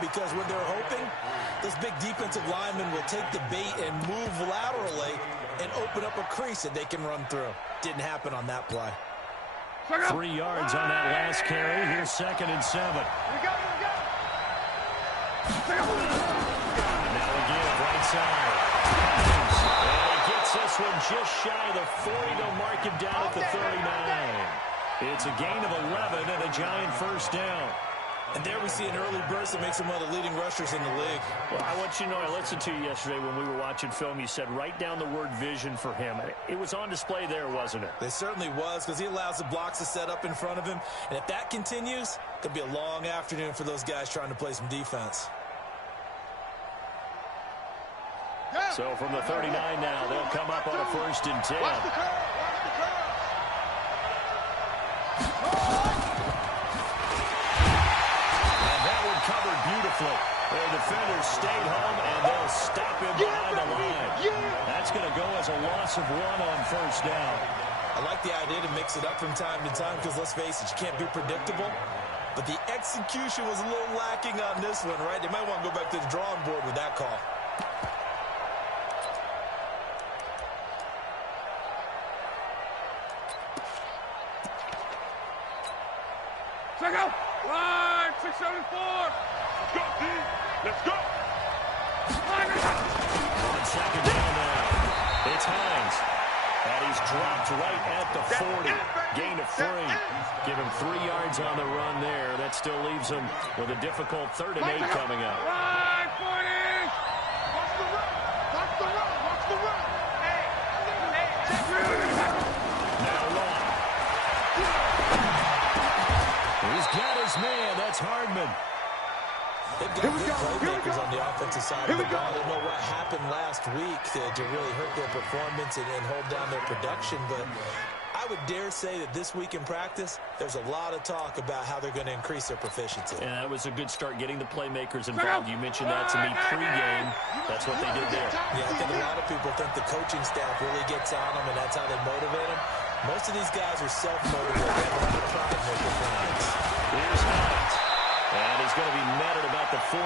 because when they're hoping, those big defensive linemen will take the bait and move laterally and open up a crease that they can run through. Didn't happen on that play. 3 yards on that last carry. Here's 2nd and 7. Now again, right side. And he gets this one just shy of the 40. They'll mark him down at the 39. It's a gain of 11 and a Giant first down. And there we see an early burst that makes him one of the leading rushers in the league. Well, I want you to know, I listened to you yesterday when we were watching film. You said write down the word vision for him. It was on display there, wasn't it? It certainly was, because he allows the blocks to set up in front of him. And if that continues, it could be a long afternoon for those guys trying to play some defense. So from the 39 now, they'll come up on a 1st and 10. Covered beautifully. Their defenders stayed home, and they'll stop him behind the line. That's going to go as a loss of 1 on 1st down. I like the idea to mix it up from time to time because, let's face it, you can't be predictable. But the execution was a little lacking on this one, right? They might want to go back to the drawing board with that call. Check out! Line 674! Let's go, D! Let's go! On 2nd down now, it's Hines. And he's dropped right at the 40. Gain of 3. Give him 3 yards on the run there. That still leaves him with a difficult 3rd and 8 coming up. Line 40! Watch the run! Watch the run! Watch the run! Hey! Now Long. He's got his man. That's Hardman. They've got good playmakers on the offensive side of the ball. I don't know what happened last week to really hurt their performance and hold down their production, but I would dare say that this week in practice, there's a lot of talk about how they're going to increase their proficiency. And that was a good start, getting the playmakers involved. You mentioned that to me pregame. That's what they did there. Yeah, I think a lot of people think the coaching staff really gets on them, and that's how they motivate them. Most of these guys are self-motivated. They have a lot of pride in their performance. Here's Hines. And he's going to be met at about the 43.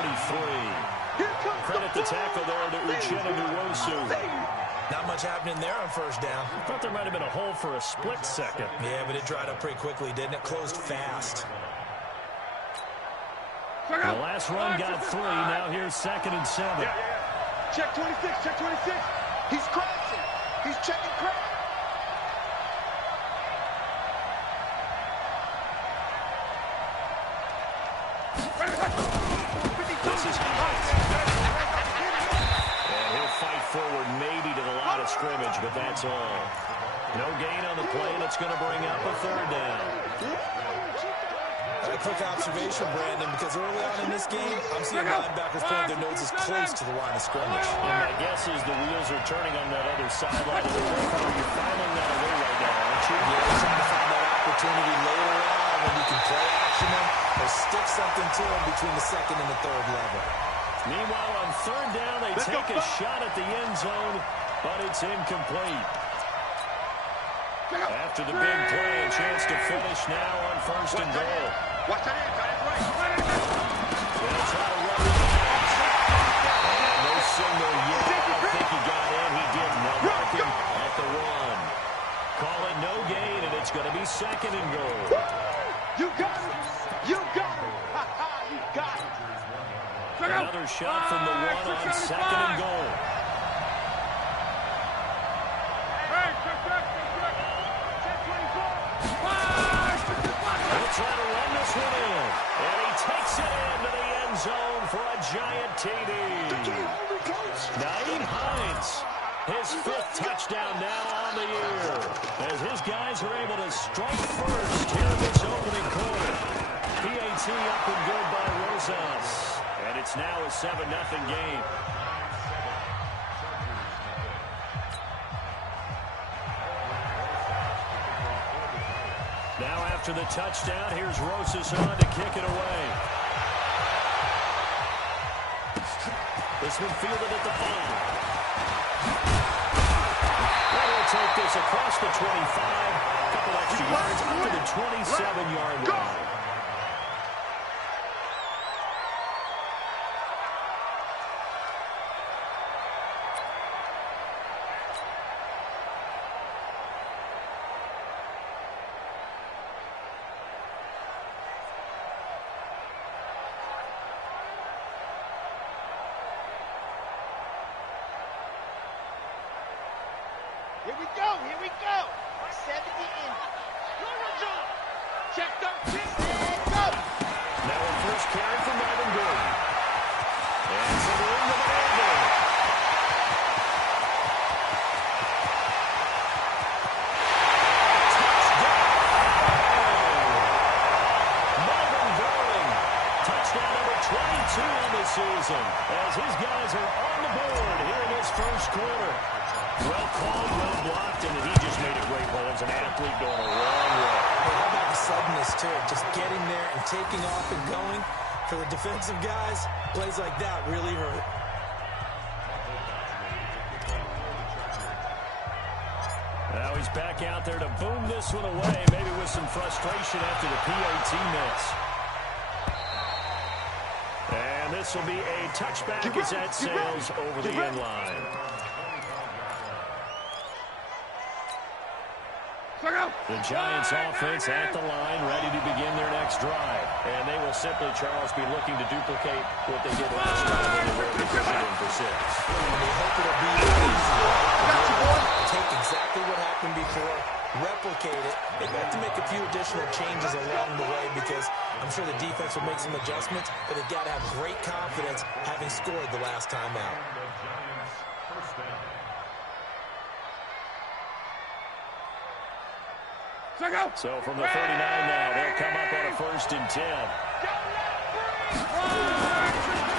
Credit the tackle there to Uchenna Nwosu. Not much happening there on 1st down. I thought there might have been a hole for a split second. Yeah, but it dried up pretty quickly, didn't it? Closed fast. The last run got 3. Now here's 2nd and 7. Check 26, check 26. He's crashing. He's checking crash. This is Hines. And he'll fight forward maybe to the line of scrimmage, but that's all. No gain on the play, and it's going to bring up a 3rd down. A quick observation, Brandon, because early on in this game, I'm seeing linebackers putting their noses close to the line of scrimmage. And my guess is the wheels are turning on that other sideline. You're filing that away right now, aren't you? Yeah, trying to find that opportunity later on when you can play action them or stick something to them between the 2nd and the 3rd level. Meanwhile, on 3rd down, they take a shot at the end zone, but it's incomplete. After the big play, a chance to finish now on 1st and goal. Watch that in, guys. They'll try to run the pass. And no signal yet. I think he got in. He didn't. They'll mark him at the 1. Call it no gain, and it's going to be 2nd and goal. You got it. You got it. You got it. Another shot from the 1 on 2nd and goal. They'll try to run this one in. And he takes it into the end zone for a Giant TD. Nyheim Hines, his 5th touchdown now on the year, as his guys are able to strike first here in this opening quarter. PAT up and good by Rosas. And it's now a 7-0 game. Now after the touchdown, here's Rosas on to kick it away. This one fielded at the 5. They'll take this across the 25. A couple extra yards up to the 27-yard line. we go. Here we go. 70 in. Check the pitch. And go. Now a first carry for Madden Gordon. And some room to maneuver. Touchdown number 22 on the season as his guys are on the board here in this first quarter. Well called, well blocked, and he just made a great play. As an athlete going a long way. Hey, how about the suddenness to it? Just getting there and taking off and going. For the defensive guys, plays like that really hurt. Now he's back out there to boom this one away, maybe with some frustration after the PAT miss. And this will be a touchback as that sails over the end line. The Giants offense at the line, ready to begin their next drive. And they will simply, Charles, be looking to duplicate what they did last drive when they were able to push it in for 6. And they hope it'll be easy. Take exactly what happened before, replicate it. They've got to make a few additional changes along the way because I'm sure the defense will make some adjustments, but they've got to have great confidence having scored the last time out. So from the 39 now, they'll come up on a 1st and 10.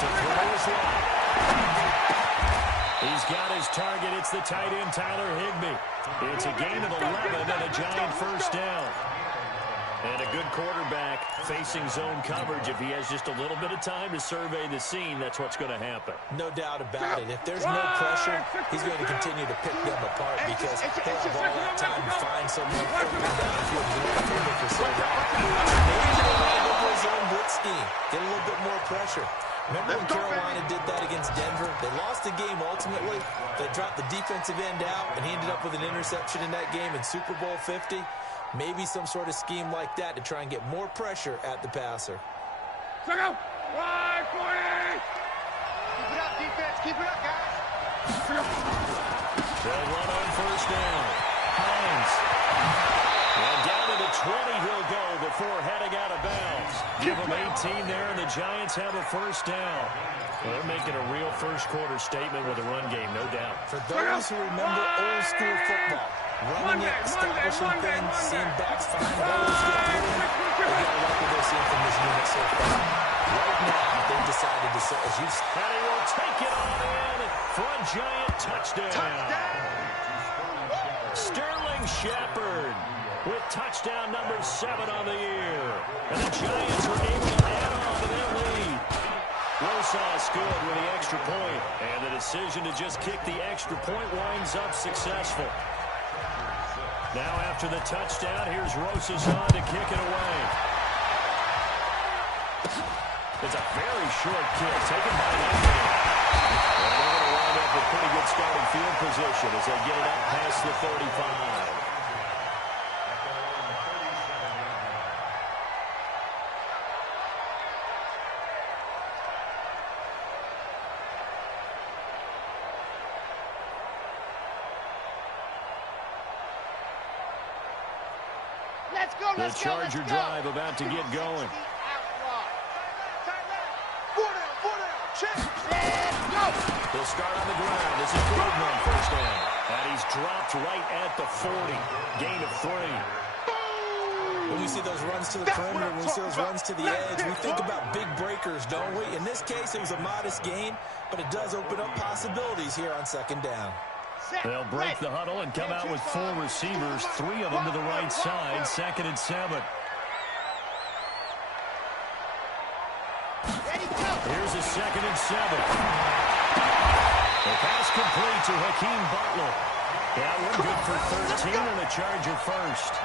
To throw his line. He's got his target. It's the tight end, Tyler Higbee. It's a gain of 11 and a giant first down. And a good quarterback facing zone coverage. If he has just a little bit of time to survey the scene, that's what's going to happen. No doubt about it. If there's no pressure, he's going to continue to pick them apart because he'll have all that time to find someone open downfield for so long. Maybe they'll want to go for his own blitz scheme. Get a little bit more pressure. Remember when Carolina did that against Denver? They lost the game ultimately. They dropped the defensive end out, and he ended up with an interception in that game in Super Bowl 50. Maybe some sort of scheme like that to try and get more pressure at the passer. Check out. Right, 40. Keep it up, defense. Keep it up, guys. They'll run on 1st down. Hines. And down to the 20 he'll go before heading out of bounds. Give him 18 there, and the Giants have a 1st down. Well, they're making a real first-quarter statement with a run game, no doubt. For those who remember old-school football, running it, establishing things, seeing backs find holes, get through them, they got to like what they're seeing from this unit so far. Right now, they've decided to set as you said. And he will take it on in for a giant touchdown. Sterling Shepard with touchdown number 7 on the year. And the Giants are able to add on to their lead. Rosas good with the extra point. And the decision to just kick the extra point winds up successful. Now after the touchdown, here's Rosas on to kick it away. It's a very short kick taken by that man. And they're going to wind up with pretty good starting field position as they get it up past the 35. The Charger drive about to get going. He'll start on the ground. This is Gordon on 1st down. And he's dropped right at the 40. Gain of 3. When we see those runs to the perimeter, when we see those runs to the edge, we think about big breakers, don't we? In this case, it was a modest gain, but it does open up possibilities here on 2nd down. They'll break the huddle and come out with 4 receivers, 3 of them to the right side, 2nd and 7. Here's a 2nd and 7. The pass complete to Hakeem Butler. Yeah, we're good for 13 and a Charger first.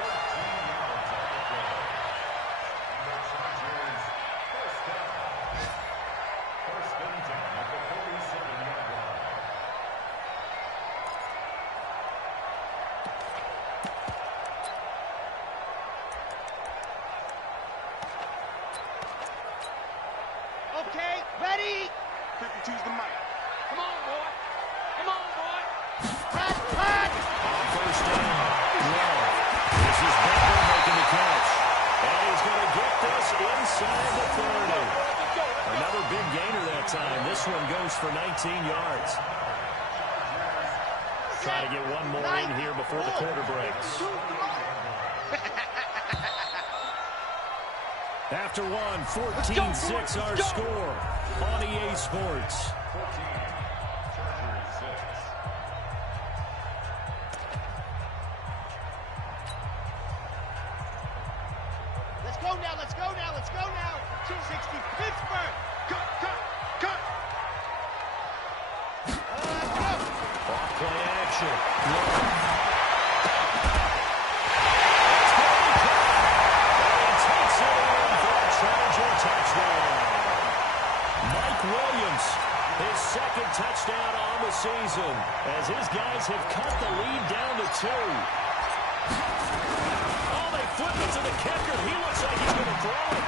Okay, ready? 52's the mic. Come on, boy. Come on, boy. Run, run. On 1st catch. And he's going to get this inside the 30. Another big gainer that time. This one goes for 19 yards. Try to get one more in here before the quarter breaks. After one, 14-6 our score on EA Sports. Let's go now, let's go now, let's go now. 260 Pittsburgh. Cut, cut, cut. Let's go. Off play action. Charger touchdown. Mike Williams, his second touchdown on the season, as his guys have cut the lead down to 2. Oh, they flip it to the kicker. He looks like he's going to throw it.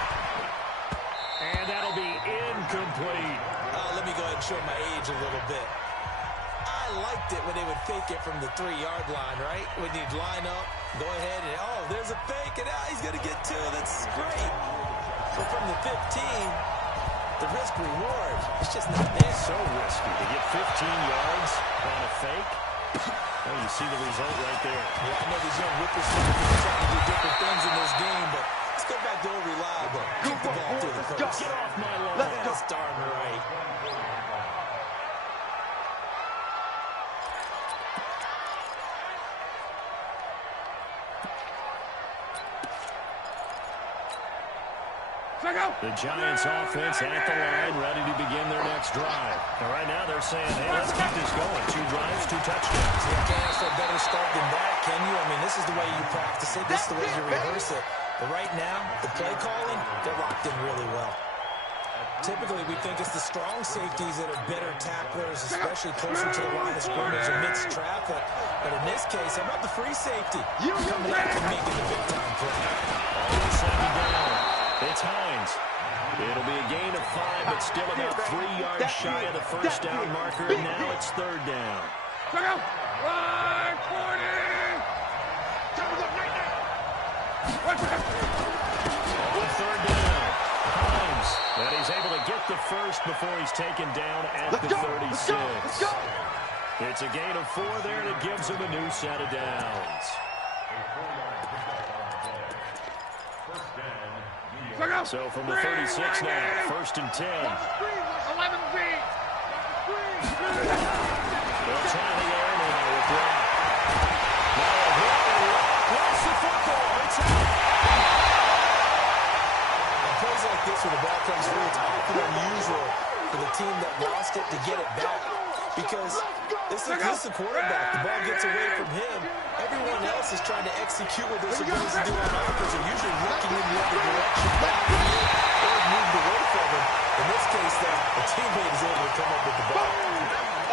And that'll be incomplete. Let me go ahead and show my age a little bit. I liked it when they would fake it from the 3-yard line, right? When you'd line up, go ahead and, oh, there's a fake, and now he's going to get 2. That's great. But from the 15, the risk-reward, it's just not there. So risky to get 15 yards on a fake. Well, you see the result right there. Yeah, I know these young whippersnappers are trying to do different things in this game, but let's go back to old reliable. Kick the ball through the post. Get off my lawn. That's darn right. The Giants offense at the line, ready to begin their next drive. And right now they're saying, hey, let's keep this going. 2 drives, 2 touchdowns. You can't ask for a better start than that, can you? I mean, this is the way you practice it. This is the way you rehearse it. But right now, the play calling, they're locked in really well. Typically, we think it's the strong safeties that are better tacklers, especially closer to the line of scrimmage amidst traffic. But in this case, how about the free safety coming out and making the big-time play? All second down. It's Hines. It'll be a gain of 5, but still about 3 yards shy of the first down marker, and now it's 3rd down. Check out. Line 40. On 3rd down. Hines. And he's able to get the first before he's taken down at the 36. It's a gain of 4 there, and it gives him a new set of downs. So from the 36 now, 1st and 10. 11 feet. They'll try the air now with Rock. Now a hit, and Rock lost the football. It's out. On plays like this where the ball comes through, it's often unusual for the team that lost it to get it back. Because this is the quarterback. The ball gets away from him. Everyone else is trying to execute what they're supposed to do on offense. They're usually looking in the other direction, or moved away from him. In this case, the teammate is able to come up with the ball.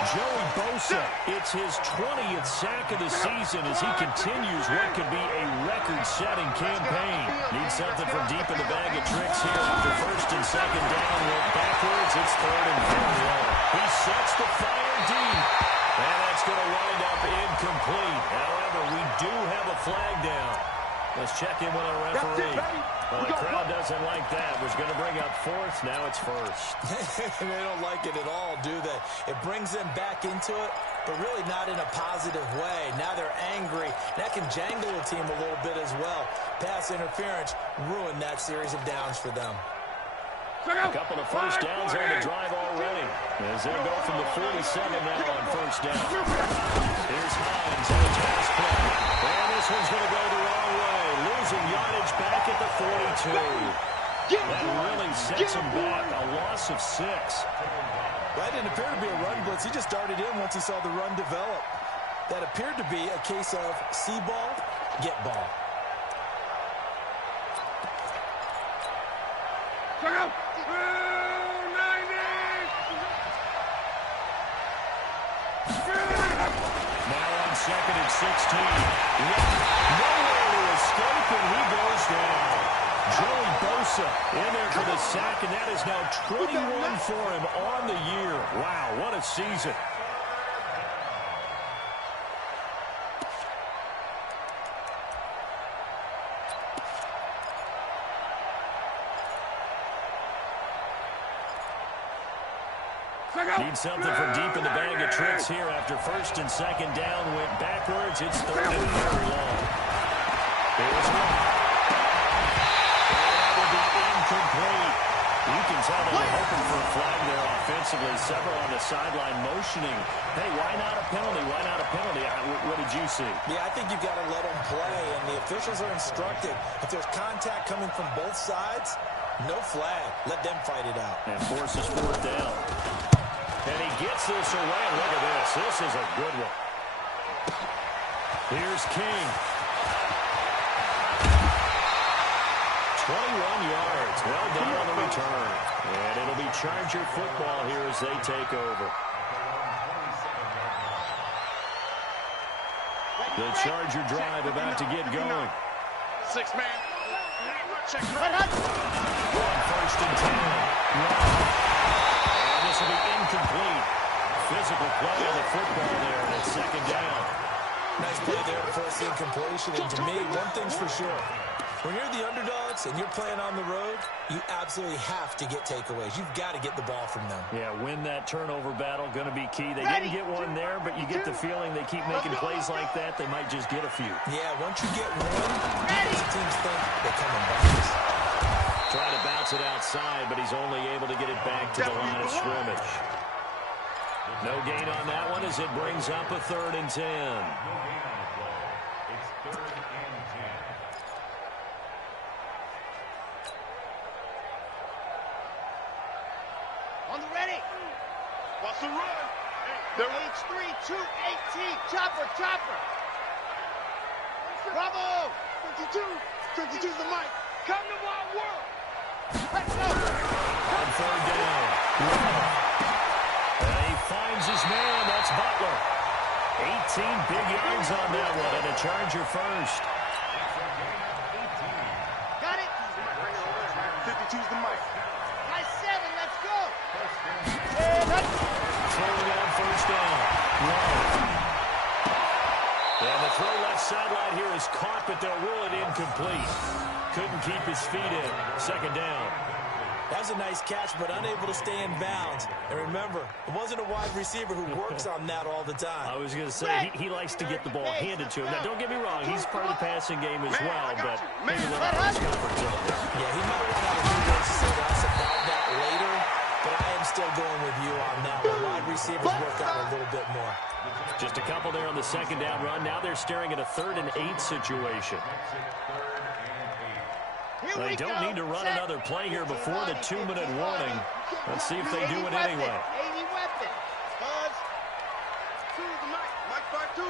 Joey Bosa, it's his 20th sack of the season as he continues what could be a record-setting campaign. Needs something from deep in the bag of tricks here after 1st and 2nd down. Went backwards, it's 3rd and very low. He sets the fire deep, and that's going to wind up incomplete. However, we do have a flag down. Let's check in with our referee. Well, the crowd doesn't like that. Was going to bring up 4th. Now it's 1st. They don't like it at all, do they? It brings them back into it, but really not in a positive way. Now they're angry. That can jangle the team a little bit as well. Pass interference ruined that series of downs for them. A couple of first downs on the drive already. As they go from the 47 now on 1st down. Here's Hines on a pass play. And this one's going to go the wrong way. Losing yardage back at the 42. That really sets him back. A loss of 6. That didn't appear to be a run blitz. He just darted in once he saw the run develop. That appeared to be a case of see ball, get ball. Check out. 90. Now on 2nd and 16. Nowhere to escape, and he goes down. Joey Bosa in there for the sack, and that is now 21 for him on the year. Wow, what a season. Need something from deep in the bag of tricks here after first and second down went backwards. It's third and very long. Here's one. That will be incomplete. You can tell they were hoping for a flag there offensively. Several on the sideline motioning. Hey, why not a penalty? Why not a penalty? What did you see? Yeah, I think you've got to let them play, and the officials are instructed. If there's contact coming from both sides, no flag. Let them fight it out. And forces fourth down. And he gets this away. And look at this. This is a good one. Here's King. 21 yards. Well done on the return. And it'll be Charger football here as they take over. The Charger drive about to get going. 6-man. Check. First and 10. And this will be incomplete. Physical play on the football there, and it's second down. Nice play there to force the incompletion. And to me, one thing's for sure. When you're the underdogs and you're playing on the road, you absolutely have to get takeaways. You've got to get the ball from them. Yeah, win that turnover battle, going to be key. They didn't get one there, but you get the feeling they keep making plays like that, they might just get a few. Yeah, once you get one, defensive teams think they come in bunches. Trying to bounce it outside, but he's only able to get it back to the line of scrimmage. No gain on that one as it brings up a 3rd and 10. On the ready. What's the run? H3, 218. Chopper. Bravo. 52. 52's the mic. Come to Wild World. Let's go. On 3rd down. And he finds his man. That's Butler. 18 big yards on that one, and a Charger first. Got it. 52's the mic. Nice 7. Let's go. Throwing on first down. And the throw left sideline here is caught, but they'll rule it incomplete. Couldn't keep his feet in. Second down. That was a nice catch, but unable to stay in bounds. And remember, it wasn't a wide receiver who works on that all the time. I was going to say, he likes to get the ball handed to him. Now, don't get me wrong, he's part of the passing game as well, but maybe a little discomfort to him. Yeah, he might want to have a few words to say to us about that later, but I am still going with you on that one. Wide receivers work out a little bit more. Just a couple there on the second down run. Now they're staring at a 3rd and 8 situation. They don't need to run another play here before the 2-minute warning. Let's see if they do it anyway. 80 weapon. Buzz. Mike 5-2.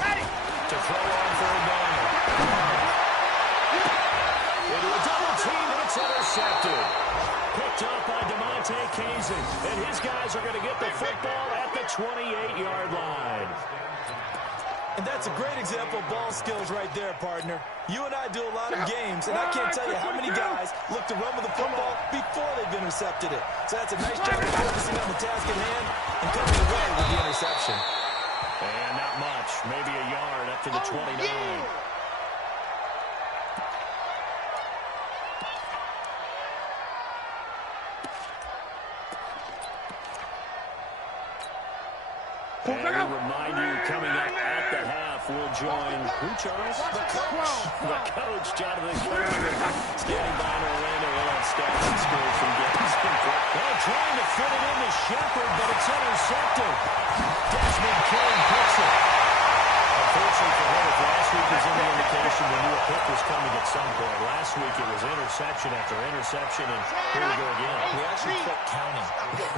Ready. To throw on 3rd down. Into a double team, and it's intercepted. Picked up by DeMonte Kazin. And his guys are going to get the football at the 28-yard line. And that's a great example of ball skills right there, partner. You and I do a lot of games, and I can't tell you how many guys look to run with the football before they've intercepted it. So that's a nice job of focusing on the task at hand and coming away with the interception. And not much. Maybe a yard up to the 29. Yeah. And we remind you, coming up at the half, we'll join who, Charles? The coach. The coach, Jonathan Carter, standing by in Orlando. He'll have stats and scores from games. Well, trying to fit it into Shepard, but it's intercepted. Desmond King picks it. Unfortunately for him, if last week was any indication, we knew a pick was coming at some point. Last week it was interception after interception, and here we go again. We actually quit counting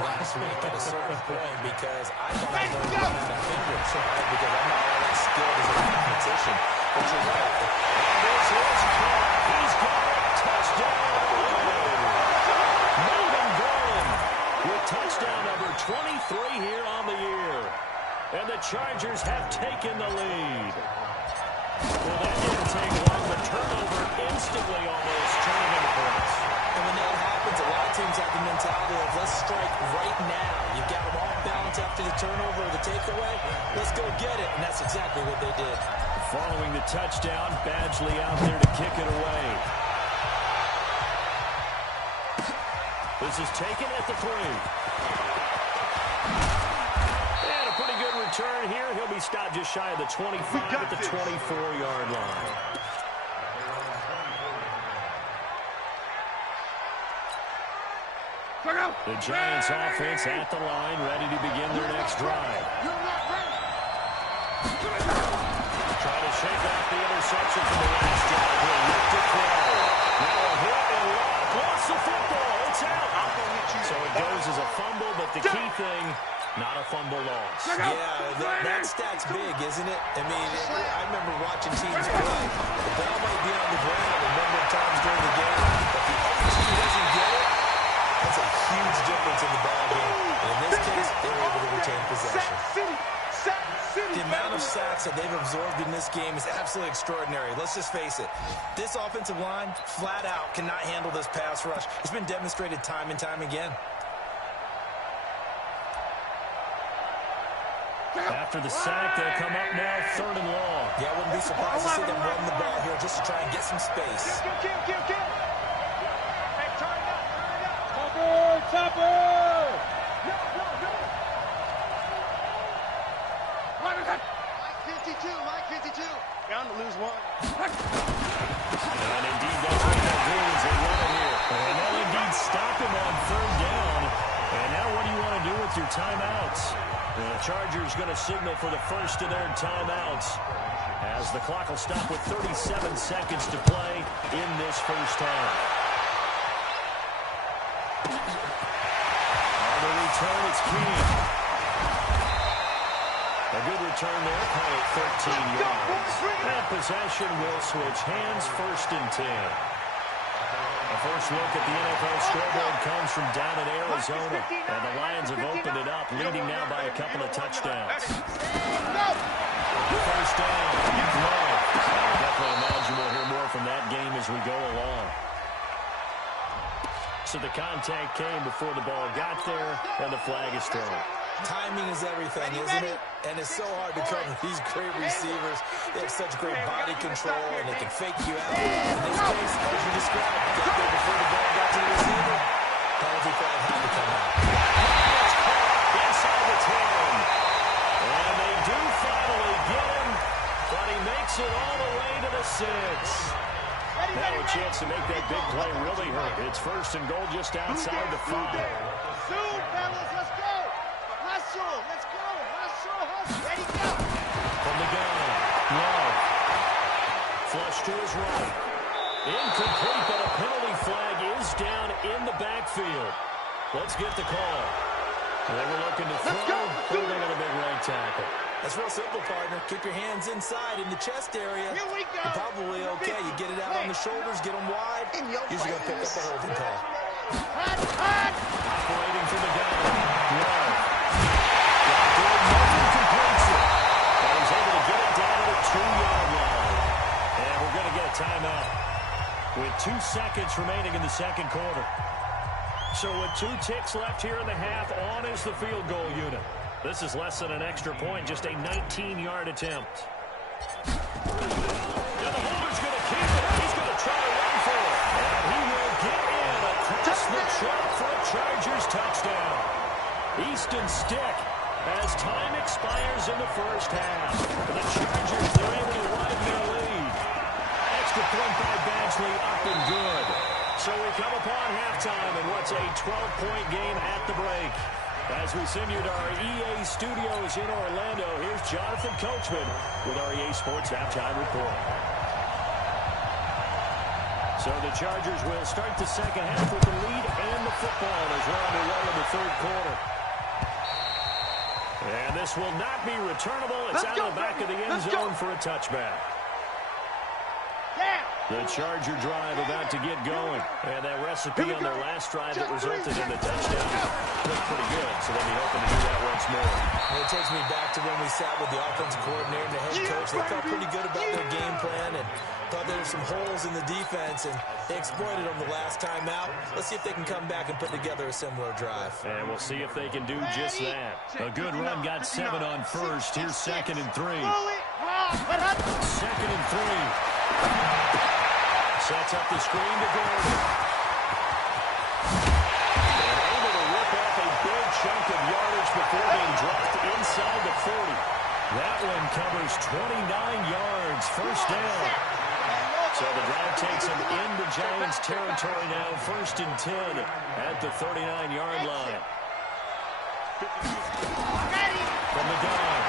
last week at a certain point because I thought I learned to count my fingers because I'm not all that skilled as a mathematician. But you're right. And this is caught. He's got it. Touchdown. Melvin Gordon with touchdown number 23 here on the year. And the Chargers have taken the lead. Well, that didn't take long, but turnover instantly almost turning into points. And when that happens, a lot of teams have the mentality of let's strike right now. You've got them all balanced after the turnover or the takeaway. Let's go get it. And that's exactly what they did. Following the touchdown, Badgley out there to kick it away. This is taken at the 3. return here. He'll be stopped just shy of the 25 at the 24-yard line. The Giants offense at the line, ready to begin their next drive. Try to shake off the interception from the last drive. He'll look to throw. Now a hit and lost the football. It's out. So it goes as a fumble, but the key thing, not a fumble loss. Yeah, that stat's big, isn't it? I mean, I remember watching teams play. The ball might be on the ground a number of times during the game, but the other team doesn't get it. That's a huge difference in the ball game. And in this case, they were able to retain possession. The amount of sacks that they've absorbed in this game is absolutely extraordinary. Let's just face it. This offensive line, flat out, cannot handle this pass rush. It's been demonstrated time and time again. After the sack, they'll come up now, 3rd and long. Yeah, I wouldn't be surprised to see them run the ball here just to try and get some space. Chopper! Mike 52. Bound to lose one. And indeed, that's what that means. They run it here. And they'll indeed stop him on 3rd down. And now what do you want to do with your timeouts? The Chargers going to signal for the first of their timeouts as the clock will stop with 37 seconds to play in this first half. On the return, it's Keeney. A good return there, call it 13 yards. And possession will switch hands, 1st and 10. A first look at the NFL scoreboard comes from down in Arizona. And the Lions have opened it up, leading now by a couple of touchdowns. First down, Love. I definitely imagine we'll hear more from that game as we go along. So the contact came before the ball got there, and the flag is thrown. Timing is everything, isn't it? And it's so hard to cover these great receivers. They have such great body control, and they can fake you out. In this case, as you described, got there before the ball got to the receiver. Penalty flag had to come out. Inside the 10. And they do finally get him, but he makes it all the way to the 6. Now a chance to make that big play really hurt. It's 1st and goal just outside the 5. Soon, fellas, let's go. Hustle, let's go. Hustle. Ready, go. From the gun, Love. Flush to his right. Incomplete, but a penalty flag is down in the backfield. Let's get the call. They were looking to throw. Holding on a big right tackle. That's real simple, partner. Keep your hands inside in the chest area. Here we go. You're probably okay. You get it out on the shoulders, get them wide. Usually going to pick up a holding call. Operating from the gun. Love. Nothing completes it. But he's able to get it down to the 2-yard line. And we're going to get a timeout with 2 seconds remaining in the second quarter. So with 2 ticks left here in the half, on is the field goal unit. This is less than an extra point, just a 19-yard attempt. Now the holder's going to keep it. He's going to try to run for it. And he will get in across the chalk for a Chargers touchdown. Easton Stick as time expires in the first half. The Chargers, they're able to widen their lead. Extra point by Badgley, up and good. So we come upon halftime in what's a 12-point game at the break. As we send you to our EA studios in Orlando, here's Jonathan Coachman with our EA Sports Halftime Report. So the Chargers will start the second half with the lead and the football as we're underway in the 3rd quarter. And this will not be returnable. It's out of the back of the end zone for a touchback. The Charger drive about to get going. And that recipe on their last drive that resulted in the touchdown looked pretty good. So they'll be hoping to do that once more. And it takes me back to when we sat with the offensive coordinator and the head coach. They felt pretty good about their game plan and thought there were some holes in the defense. And they exploited them the last time out. Let's see if they can come back and put together a similar drive. And we'll see if they can do just that. A good run got 7 on first. Here's 2nd and 3. 2nd and 3. Sets up the screen to Gordon. And able to rip off a big chunk of yardage before being dropped inside the 5. 40. That one covers 29 yards. First down. So the drive takes him into Giants territory now. 1st and 10 at the 39-yard line. From the gun.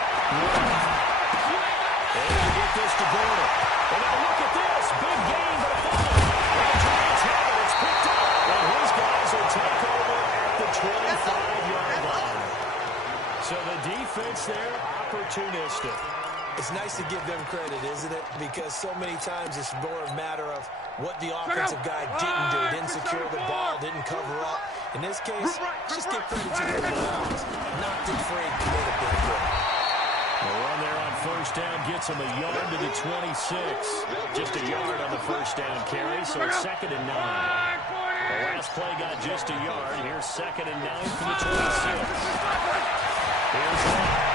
And to get this to Gordon. And now look at this. Big gain, but a fumble. And the Giants have it. It's picked up. And his guys will take over at the 25-yard line. So the defense there, opportunistic. It's nice to give them credit, isn't it? Because so many times it's more a matter of what the offensive guy didn't do. Didn't secure the ball, didn't cover up. In this case, just give credit to the Browns. Knocked it free, made a big play. The run there on 1st down gets him a yard to the 26. Just a yard on the 1st down carry, so it's 2nd and 9. The last play got just a yard. Here's 2nd and 9 from the 26. Here's Long.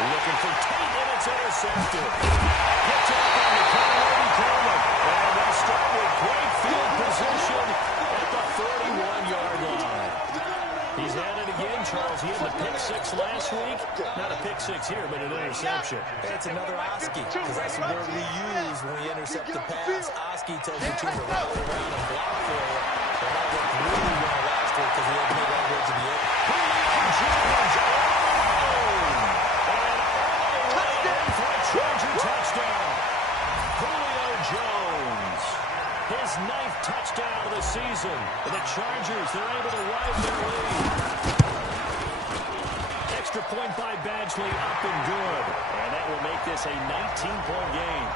Looking for Tate, and it's intercepted. Picked up on the Coleman. And they'll start with great field position at the 41-yard line. He's at it again, Charles. He had the pick-6 last week. Not a pick-6 here, but an interception. It's another Oski, because that's the word we use when we intercept the pass. Oski tells your team to rally around and block for you. And that worked really well last week because he had to make all the way to the end. Charger touchdown. Julio Jones. His 9th touchdown of the season. And the Chargers, they're able to ride their lead. Extra point by Badgley, up and good. And that will make this a 19-point game.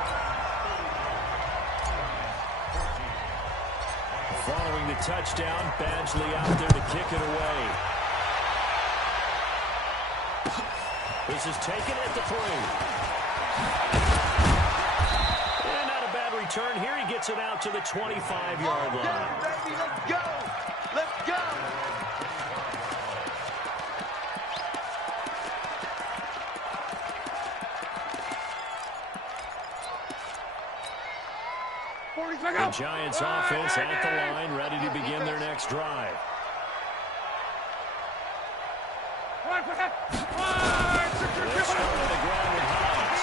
Following the touchdown, Badgley out there to kick it away. This is taken at the 3. And not a bad return. Here he gets it out to the 25-yard line. Baby, let's go. Let's go. The Giants offense at the line, ready to begin their next drive. They start on the ground with Hines.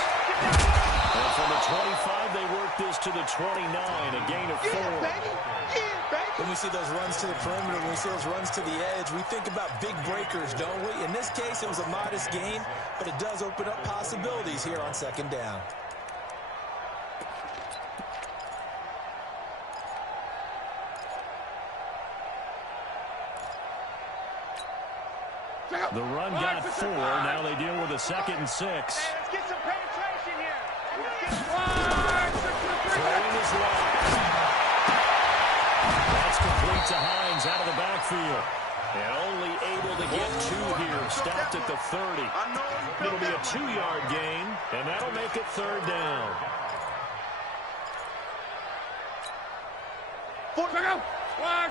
And from the 25, they work this to the 29, a gain of 4. When we see those runs to the perimeter, when we see those runs to the edge, we think about big breakers, don't we? In this case, it was a modest gain, but it does open up possibilities here on 2nd down. The run got 4. Now they deal with a 2nd and 6. Let's get some penetration here. Throwing his left. That's complete to Hines out of the backfield. And only able to get 2 here. Stopped at the 30. It'll be a 2-yard gain, and that'll make it 3rd down. Check out.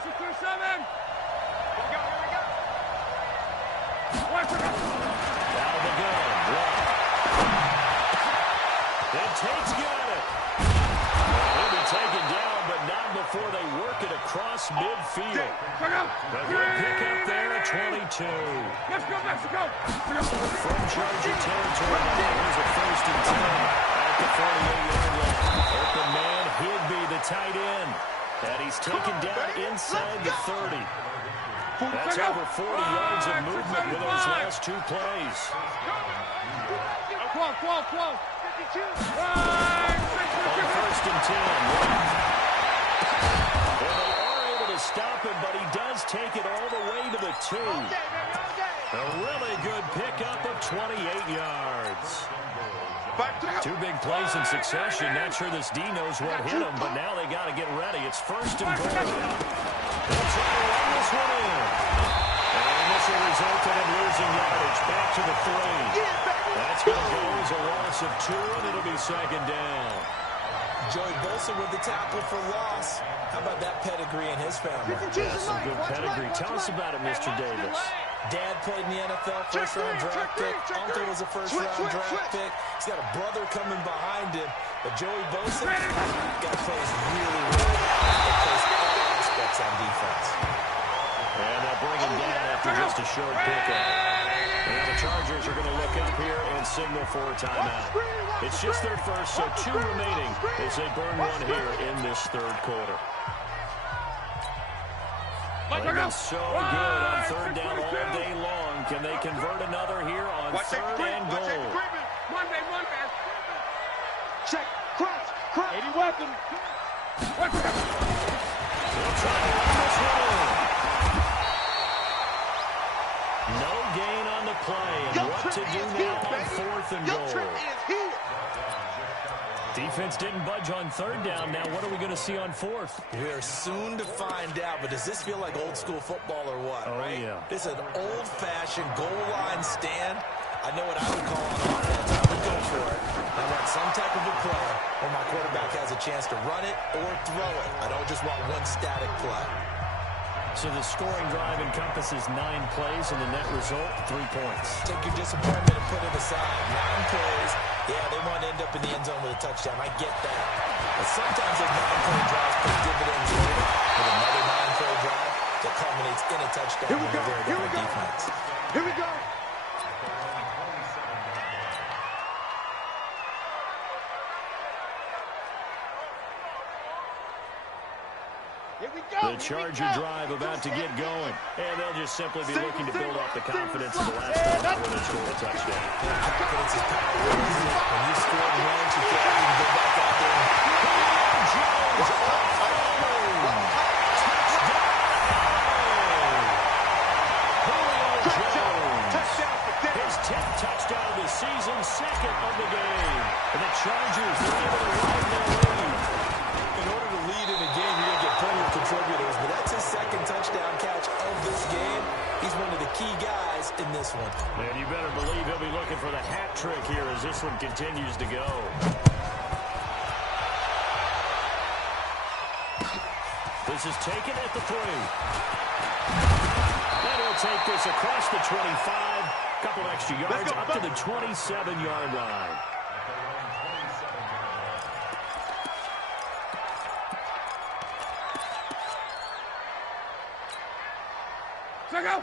6-7. Out of the gun. And Tate's got it. He'll be taken down, but not before they work it across midfield. But good pick up there at 22. Let's go, Mexico. From Charger territory, here's a 1st and 10 at the 48-yard line. Open man, Higby, the tight end. And he's taken down inside the 30. That's over 40 yards of movement with those last 2 plays. 12. On 1st and 10. Well, they are able to stop him, but he does take it all the way to the 2. A really good pickup of 28 yards. 2 big plays in succession. Not sure this D knows what hit him, but now they got to get ready. It's 1st and goal. They'll try to run this one in. And this will result in him losing yardage. Back to the 3. That's going to go as a loss of 2, and it'll be 2nd down. Joey Bosa with the tackle for loss. How about that pedigree in his family? Yeah, some good pedigree. Tell us about it, Mr. Davis. Dad played in the NFL, first-round draft pick. Uncle was a first-round draft pick. He's got a brother coming behind him. But Joey Bosa, guy plays really well. He plays all aspects on defense. And they'll bring him down after just a short pickup. And the Chargers are going to look up here and signal for a timeout. It's just their first, so 2 remaining as they burn one here in this third quarter. They've been so good on third down all day long. Can they convert another here on third and goal? Monday. Check. Crouch. 80 weapon. They'll try to run this one in. No gain on the play. And what to do now on fourth and goal? Defense didn't budge on third down. Now what are we going to see on fourth? We're soon to find out, but does this feel like old school football or what? Oh, right? Yeah. It's an old-fashioned goal line stand. I know what I would call on offense. I would go for it. I want some type of a play where my quarterback has a chance to run it or throw it. I don't just want one static play. So the scoring drive encompasses 9 plays, and the net result, 3 points. Take your disappointment and put it aside. 9 plays. Yeah, they want to end up in the end zone with a touchdown. I get that. But sometimes those 9-play drives pay dividends later with another 9-play drive that culminates in a touchdown. Here we go. Defense. Here we go. The Charger drive about to get going. And they'll just simply be looking to build off the confidence of the last time when they scored a touchdown. Confidence is powerful, isn't it? When you score in range, you feel like you can go back out there and his 10th touchdown of the season, 2nd of the game. And the Chargers are able to ride their lead. in order to lead in a game, you're going to get plenty of contributors, but that's his 2nd touchdown catch of this game. He's one of the key guys in this one. And you better believe he'll be looking for the hat trick here as this one continues to go. This is taken at the 3. And he'll take this across the 25. Couple extra yards up to the 27-yard line.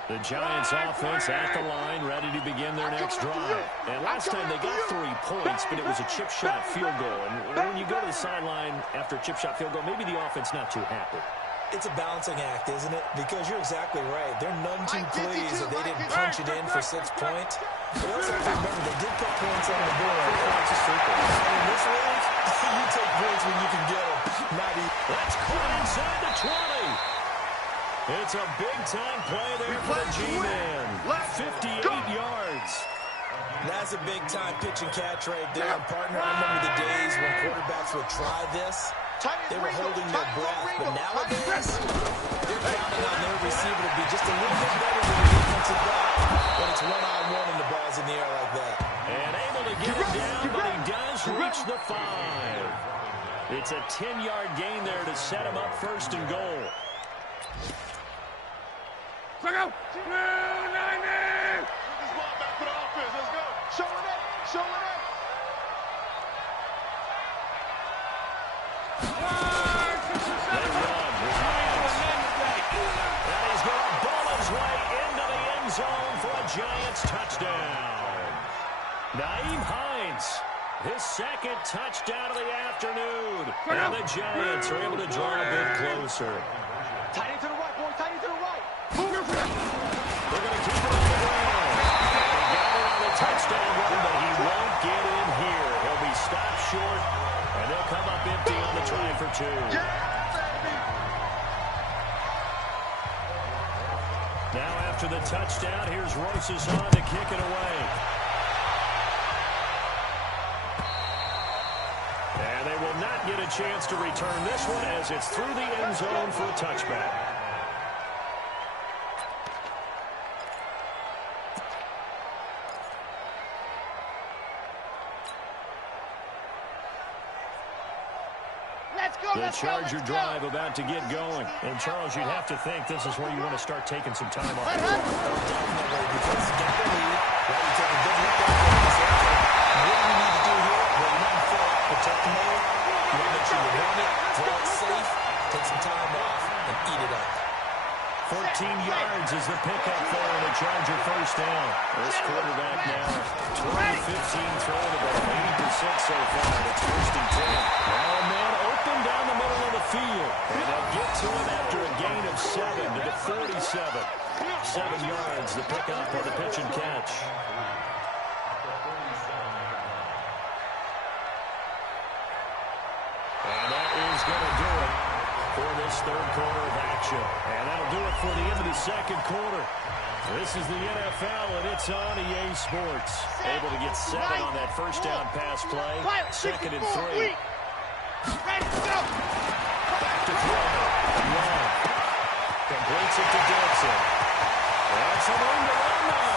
The Giants offense at the line, ready to begin their next drive. And last time they got 3 points, but it was a chip shot field goal. And when you go to the sideline after a chip shot field goal, maybe the offense not too happy. It's a balancing act, isn't it? Because you're exactly right. They're none too pleased that they didn't punch it in for 6 points. But also have to remember, they did put points on the board. And in this league, you take points when you can get them. Not even. That's caught inside the 20. It's a big-time play there for the G-Man. 58 yards. That's a big-time pitch and catch right there. Partner, I remember the days when quarterbacks would try this. They were holding their breath. But nowadays, they're counting on their receiver to be just a little bit better than the defensive back when it's one-on-one and the ball's in the air like that. And able to get him down, but he does reach the 5. It's a 10-yard gain there to set him up 1st and goal. Let's go! 290! This ball back for the offense. Let's go. Show it up. Show it up. They run. And he's going to ball his way into the end zone for a Giants touchdown. Naeem Hines, his 2nd touchdown of the afternoon. And the Giants are able to draw a bit closer. Tight end to the right, boy. Tight end to the right. They're going to keep it on the ground. They got it on the touchdown run, but he won't get in here. He'll be stopped short, and they'll come up empty on the try for 2. Now after the touchdown, here's Rousseau to kick it away. And they will not get a chance to return this one as it's through the end zone for a touchback. The Charger drive about to get going. And, Charles, you'd have to think this is where you want to start taking some time off. Definitely, because you got the lead. Right, you take a good look at it. What do you need to do here? Well, you want to protect the mode. You want to make sure you run it, throw it safe, take some time off, and eat it up. 14 yards is the pickup there and a Charger first down. This quarterback now 20-15 throwing about 80% so far. It's first and 10. Now a man open down the middle of the field. And they'll get to him after a gain of 7 to the 47. 7 yards, the pickup on the pitch and catch. And that is going to do it for this third quarter of action. And that'll do it for the end of the second quarter. This is the NFL, and it's on EA Sports. Able to get 7 on that first down pass play. Second and 3. Back to throw. Long. Completes it to Dixon. That's some room to run now.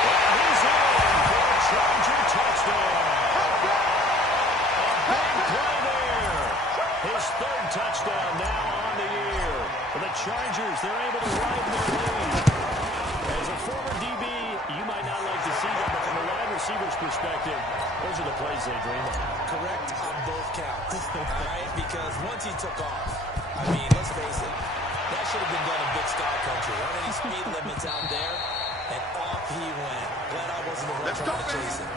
And he's in for a Charger touchdown. Big play there. His third touchdown now on the year. For the Chargers, they're able to ride their lead. As a former DB, you might not like to see that, but from a wide receiver's perspective, those are the plays they dream of. Correct on both counts. All right? Because once he took off, I mean, let's face it, that should have been done in Big Sky Country. There aren't any speed limits out there, and off he went. Glad I wasn't the one trying to chase him.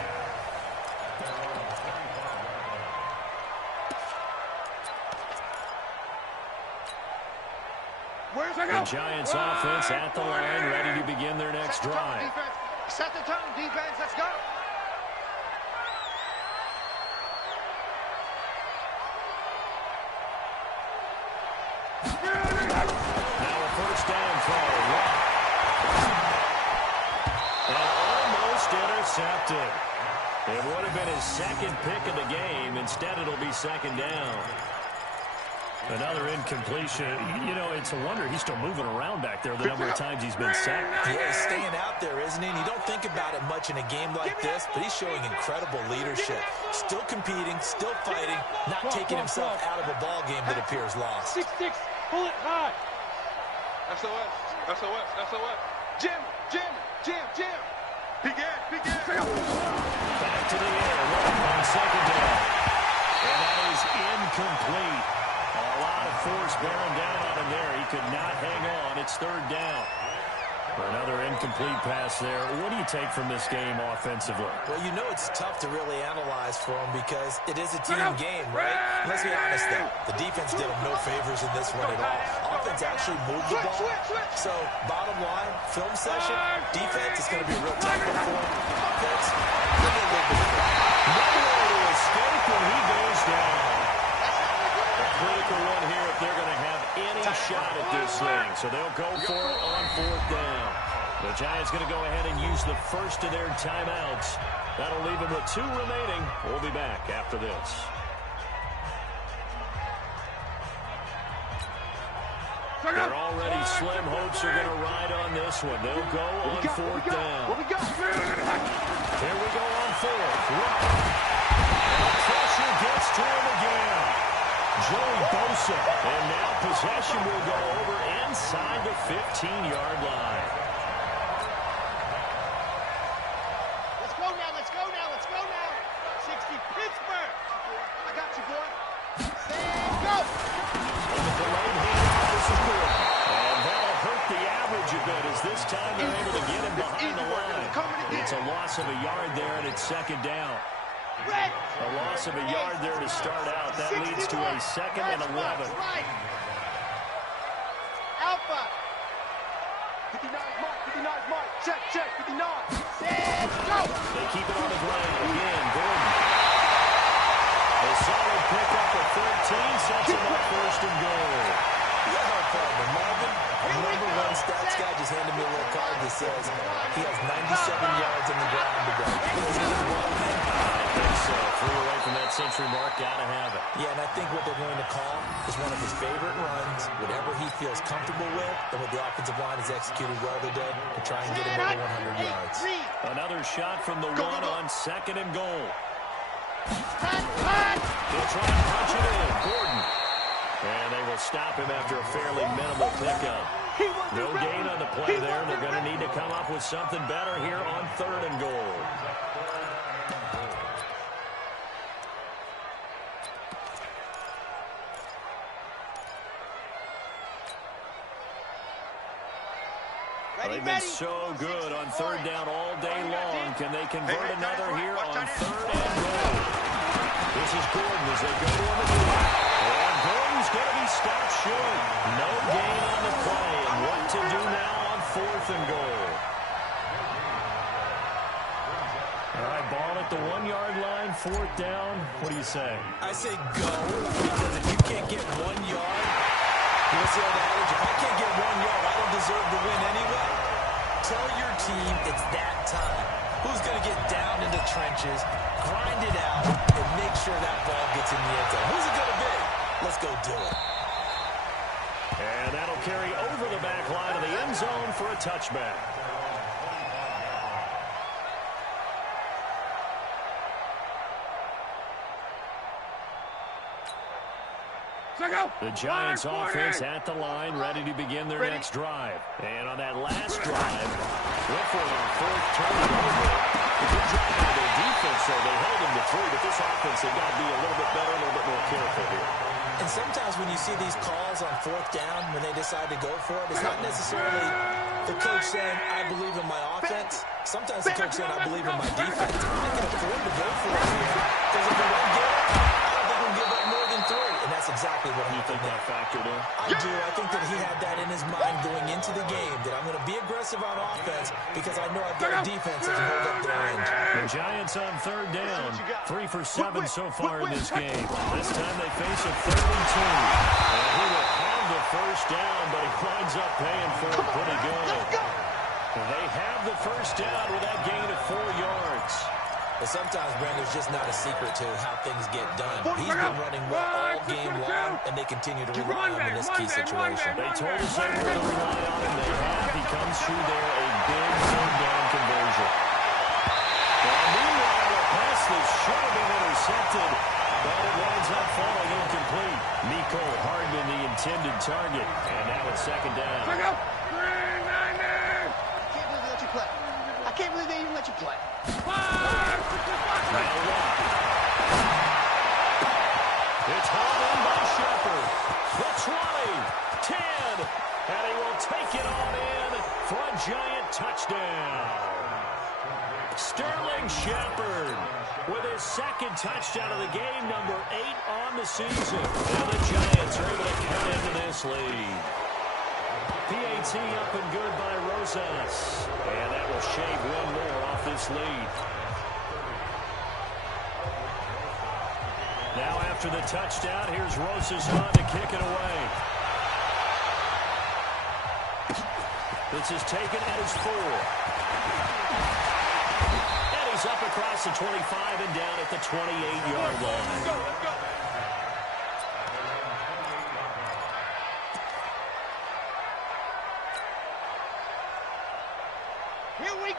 The Giants offense at the line, ready to begin their next drive. Set the tone, defense. Let's go. Now a first down throw. And almost intercepted. It would have been his second pick of the game. Instead, it'll be second down. Another incompletion. You know, it's a wonder he's still moving around back there the number of times he's been sacked. Yeah, he's staying out there, isn't he? And you don't think about it much in a game like this, but he's showing incredible leadership. Still competing, still fighting, not taking himself out of a ball game that appears lost. 6-6, pull it high. SOS, SOS, SOS. Jim, Jim, Jim, Jim. Begin. Back to the air, running on second down. And that is incomplete. A lot of force bearing down on him there. He could not hang on. It's third down. Another incomplete pass there. What do you take from this game offensively? Well, you know it's tough to really analyze for him because it is a team game, right? Let's be honest, though. The defense did him no favors in this one at all. Offense actually moved the ball. So, bottom line, film session, defense is going to be a real tough one for him. Offense, give me a little bit of that. Nowhere to escape when he goes down. A critical one here if they're going to have any shot at this thing. So they'll go for it on fourth down. The Giants going to go ahead and use the first of their timeouts. That'll leave them with 2 remaining. We'll be back after this. They're already slim hopes are going to ride on this one. They'll go on fourth down. Here we go on fourth. And the pressure gets to him again. Joey Bosa. And now possession will go over inside the 15-yard line. Let's go now. 60, Pittsburgh. I got you, boy. Stand, go. And the delayed handoff is good. And that'll hurt the average a bit as this time they're able to get him behind the line. It's a loss of a yard there, and it's second down. A loss of a yard there to start out. That leads to a second and 11. Alpha. 59 mark. Check, 59. Stand, go. They keep it on the ground again. Gordon. A solid pickup of 13 sets him up first and goal. Yeah, no problem, Marvin. Our number one stats guy just handed me a little card that says he has 97 yards on the ground today. So, 3 away from that century mark, gotta have it. Yeah, and I think what they're going to call is one of his favorite runs, whatever he feels comfortable with, and what the offensive line has executed well today to try and get him over 100 yards. Another shot from the one on second and goal. They'll try and punch it in. Gordon. And they will stop him after a fairly minimal pickup. No gain on the play there. They're going to need to come up with something better here on third and goal. They've been so good on third down all day long. Can they convert another here on third and goal? This is Gordon as they go to him again. And Gordon's going to be stopped short. No gain on the play. And what to do now on fourth and goal? All right, ball at the 1-yard line, fourth down. What do you say? I say go, because if you can't get 1 yard, you know, the adage, if I can't get 1 yard, I don't deserve to win anyway. Tell your team it's that time. Who's going to get down in the trenches, grind it out, and make sure that ball gets in the end zone? Who's it going to be? Let's go do it. And that'll carry over the back line of the end zone for a touchback. The Giants offense at the line, ready to begin their next drive. And on that last drive, went for it on fourth, turned it over. A good job by their defense, so they held them to 3, but this offense, they've got to be a little bit better, a little bit more careful here. And sometimes when you see these calls on fourth down, when they decide to go for it, it's not necessarily the coach saying, I believe in my offense. Sometimes the coach saying, I believe in my defense. I can afford to go for it here, because if they don't get it, I don't think we'll give up more than 3. And that's exactly what he think that factored in. I do. I think that he had that in his mind going into the game, that I'm going to be aggressive on offense because I know I've got a defense that can hold up their end. The Giants on third down, 3 for 7 so far in this game. This time they face a 3rd and 2. And he will have the first down, but he winds up paying for it pretty good. They have the first down with that gain of 4 yards. But sometimes, Brandon, there's just not a secret to how things get done. He's been running well all game long, and they continue to rely on him in this key situation. They told us they were going to rely on him. They have. He comes through there, a big third down conversion. And meanwhile, a pass that should have been intercepted, but it winds up falling incomplete. Nico Hardman, the intended target. And now it's second down. I can't believe they even let you play. It's hauled in by Shepard. The 20, 10, and he will take it on in for a Giant touchdown. Sterling Shepard with his second touchdown of the game, number 8 on the season. And the Giants are able to cut into this lead. PAT up and good by Rosas. And that will shave one more off this lead. Now after the touchdown, here's Rosas on to kick it away. This is taken at his 4. And he's up across the 25 and down at the 28-yard line. Let's go.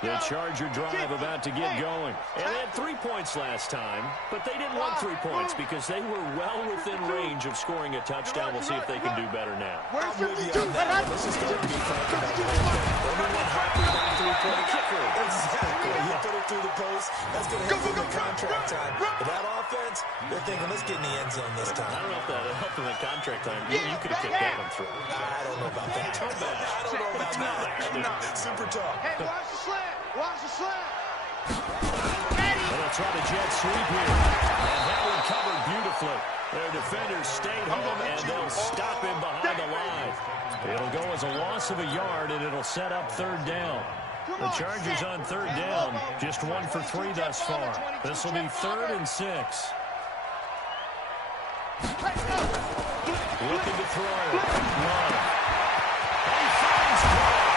The Charger drive about to get going. And they had 3 points last time, but they didn't want 3 points because they were well within range of scoring a touchdown. We'll see if they can do better now. I'm with you on that. This is going to be talking about everyone happy about 3-point kicker. Exactly. You put it through the post. That's going to help them in contract time. But that offense, they're thinking, let's get in the end zone this time. I don't know if that helped them in contract time. You could have kicked that one through. I don't know about that. I don't know about that. Super tough. Hey, watch the slant. Watch the slant. And they'll try to jet sweep here. And that one covered beautifully. Their defenders stayed home, and they'll stop him behind the line. It'll go as a loss of a yard, and it'll set up third down. The Chargers on third down, just 1 for 3 thus far. This will be 3rd and 6. Looking to throw. Love. And he finds Cook.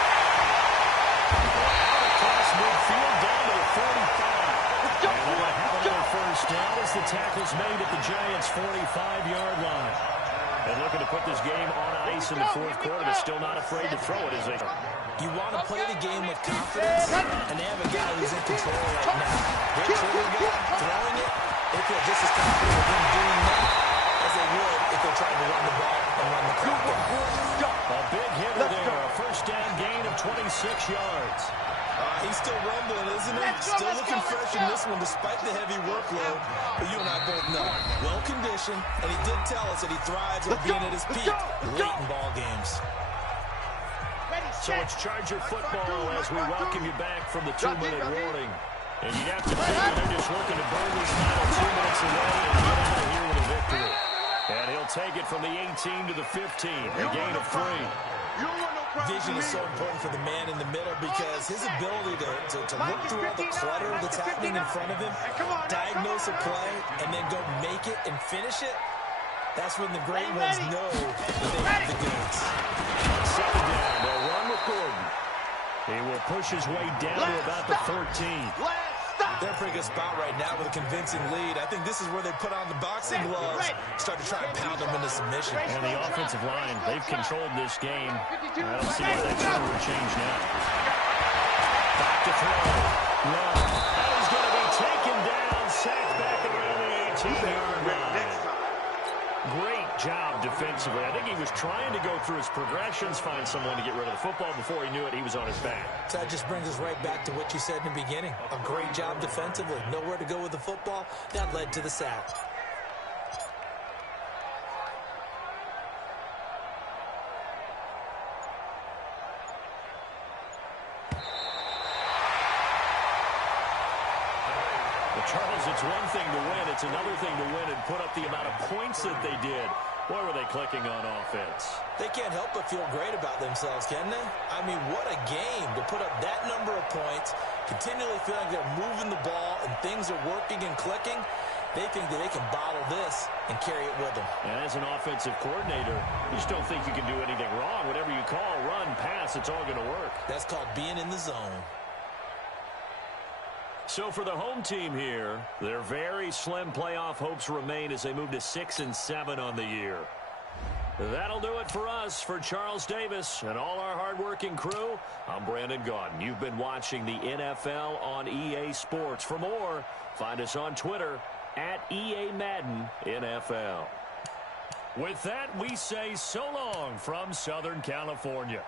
Out across midfield, down to the 45. And they'll have another first down as the tackle's made at the Giants' 45-yard line. And looking to put this game on ice in the fourth quarter, but still not afraid to throw it as they... You want to play the game with confidence, and they have a guy who's in control right now. Their trigger guy throwing it, they feel just as confident with him doing that as they would if they're trying to run the ball and run the clock down. A big hitter there, a first down gain of 26 yards. He's still rumbling, isn't he? Still looking fresh in this one despite the heavy workload. But you and I both know, well-conditioned, and he did tell us that he thrives on being at his peak late in ball games. Ready, So it's Charger football as we welcome you back from the 2-minute warning. And you'd have to figure they're just looking to burn these final 2 minutes away and get out of here with a victory. And he'll take it from the 18 to the 15, a gain of 3. Vision is so important for the man in the middle because his ability to look through all the clutter that's happening in front of him, diagnose a play, and then go make it and finish it, that's when the great ones know that they have the goods. Second down, they'll run with Gordon. He will push his way down to about the 13. They're in a pretty good spot right now with a convincing lead. I think this is where they put on the boxing gloves, start to try and pound them into submission. And the offensive line, they've controlled this game. I don't see why that trend would change now. Back to throw. Love. That is going to be taken down, sacked back around the 18-yard line. Great job defensively. I think he was trying to go through his progressions, find someone to get rid of the football. Before he knew it, he was on his back. So that just brings us right back to what you said in the beginning. A great job defensively. Nowhere to go with the football. That led to the sack. Charles, it's one thing to win. It's another thing to win and put up the amount of points that they did. Boy, were they clicking on offense. They can't help but feel great about themselves, can they? I mean, what a game to put up that number of points, continually feel like they're moving the ball and things are working and clicking. They think that they can bottle this and carry it with them. And as an offensive coordinator, you just don't think you can do anything wrong. Whatever you call, run, pass, it's all going to work. That's called being in the zone. So for the home team here, their very slim playoff hopes remain as they move to 6-7 on the year. That'll do it for us. For Charles Davis and all our hardworking crew, I'm Brandon Gaudin. You've been watching the NFL on EA Sports. For more, find us on Twitter at EA Madden NFL. With that, we say so long from Southern California.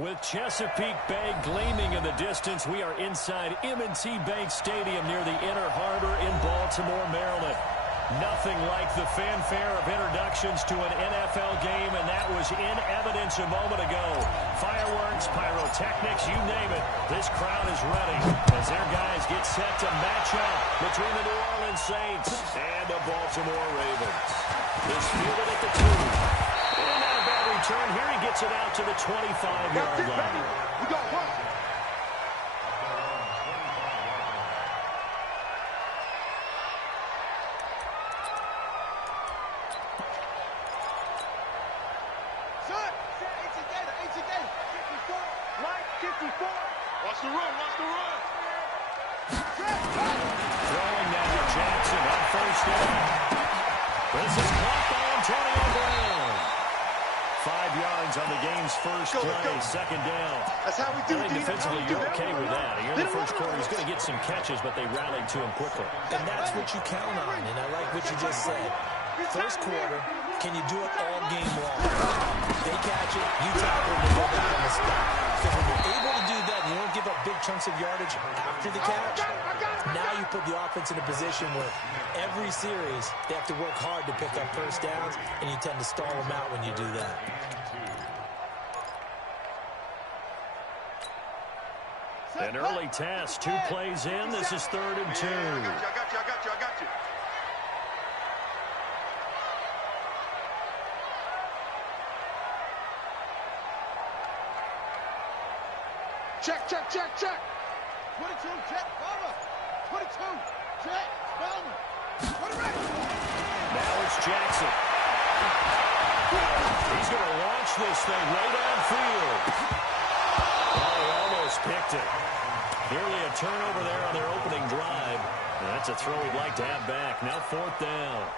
With Chesapeake Bay gleaming in the distance, we are inside M&T Bank Stadium near the Inner Harbor in Baltimore, Maryland. Nothing like the fanfare of introductions to an NFL game, and that was in evidence a moment ago. Fireworks, pyrotechnics, you name it. This crowd is ready as their guys get set to match up between the New Orleans Saints and the Baltimore Ravens. This fielded at the 2. And not a bad return. Here he gets it out to the 25-yard line. We got one. Watch the run, watch the run. Throwing now, Jackson on first down. This is caught by Antonio Brown. 5 yards on the game's first play, second down. That's how we do it. Defensively, you're okay with that. Here in the first quarter, he's going to get some catches, but they rallied to him quickly. And that's what you count on, and I like what you just said. First quarter, can you do it all game long? They catch it, you tackle them, and go back on the spot. Because when you're able to do that, and you don't give up big chunks of yardage after the catch, now you put the offense in a position where every series, they have to work hard to pick up first downs, and you tend to stall them out when you do that. An early task, 2 plays in. This is 3rd and 2. I got you. Check. 22, check, Palmer. 22, check, Palmer. Put it right. Now it's Jackson. He's going to launch this thing way downfield. Oh, he almost picked it. Nearly a turnover there on their opening drive. And that's a throw we'd like to have back. Now 4th down.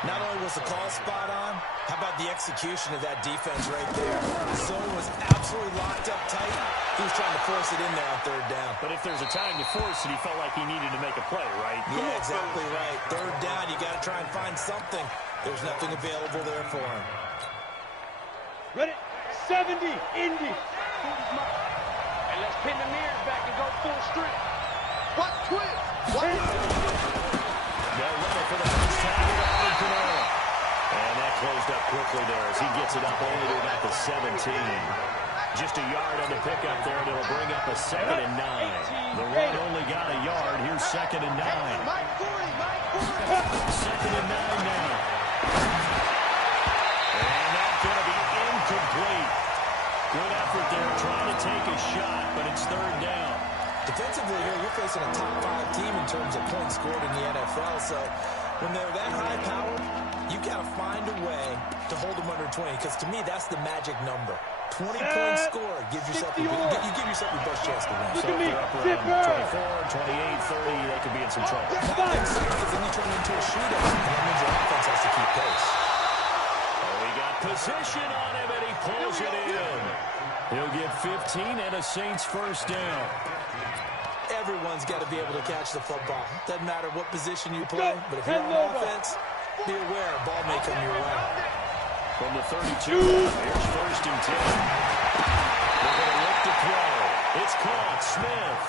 Not only was the call spot on, how about the execution of that defense right there? The zone was absolutely locked up tight. He was trying to force it in there on 3rd down. But if there's a time to force it, he felt like he needed to make a play, right? Yeah, exactly right. 3rd down, you got to try and find something. There's nothing available there for him. Ready? 70, Indy. And let's pin the mirrors back and go full strength. What twist? They'll run it for the first time with Alvin Kamara. And that closed up quickly there as he gets it up only to about the 17. Just a yard on the pickup there, and it'll bring up a 2nd and 9. The run only got a yard. Here's 2nd and 9. 2nd and 9 now. And that's going to be incomplete. Good effort there, trying to take a shot, but it's 3rd down. Defensively here, you're facing a top 5 team in terms of points scored in the NFL, so when they're that high-powered, you got to find a way to hold them under 20, because to me, that's the magic number. 20 points scored gives yourself you give yourself your best chance to win. So if they're up around 24, 28, 30, they could be in some trouble. Because then you turn into a shootout, and that means your offense has to keep pace. Oh, he got position on him, and he pulls it in. He'll get 15 and a Saints first down. Everyone's got to be able to catch the football. Doesn't matter what position you play, but if you're on offense, be aware a ball may come your way. From the 32, here's 1st and 10. They're going to look to throw. It's caught. Smith.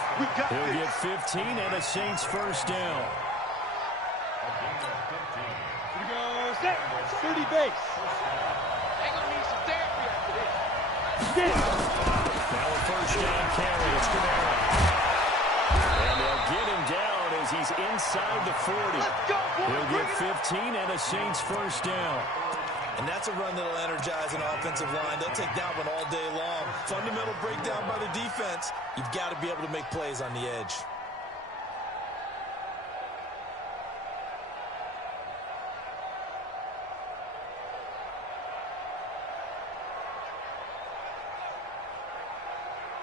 He'll get 15 and a Saints first down. Here we go. Set. 30 base. They're going to need some therapy after this. Now a first down carry. It's Kamara. And they'll get him down as he's inside the 40. He'll get 15 and a Saints first down. And that's a run that'll energize an offensive line. They'll take that one all day long. Fundamental breakdown by the defense. You've got to be able to make plays on the edge.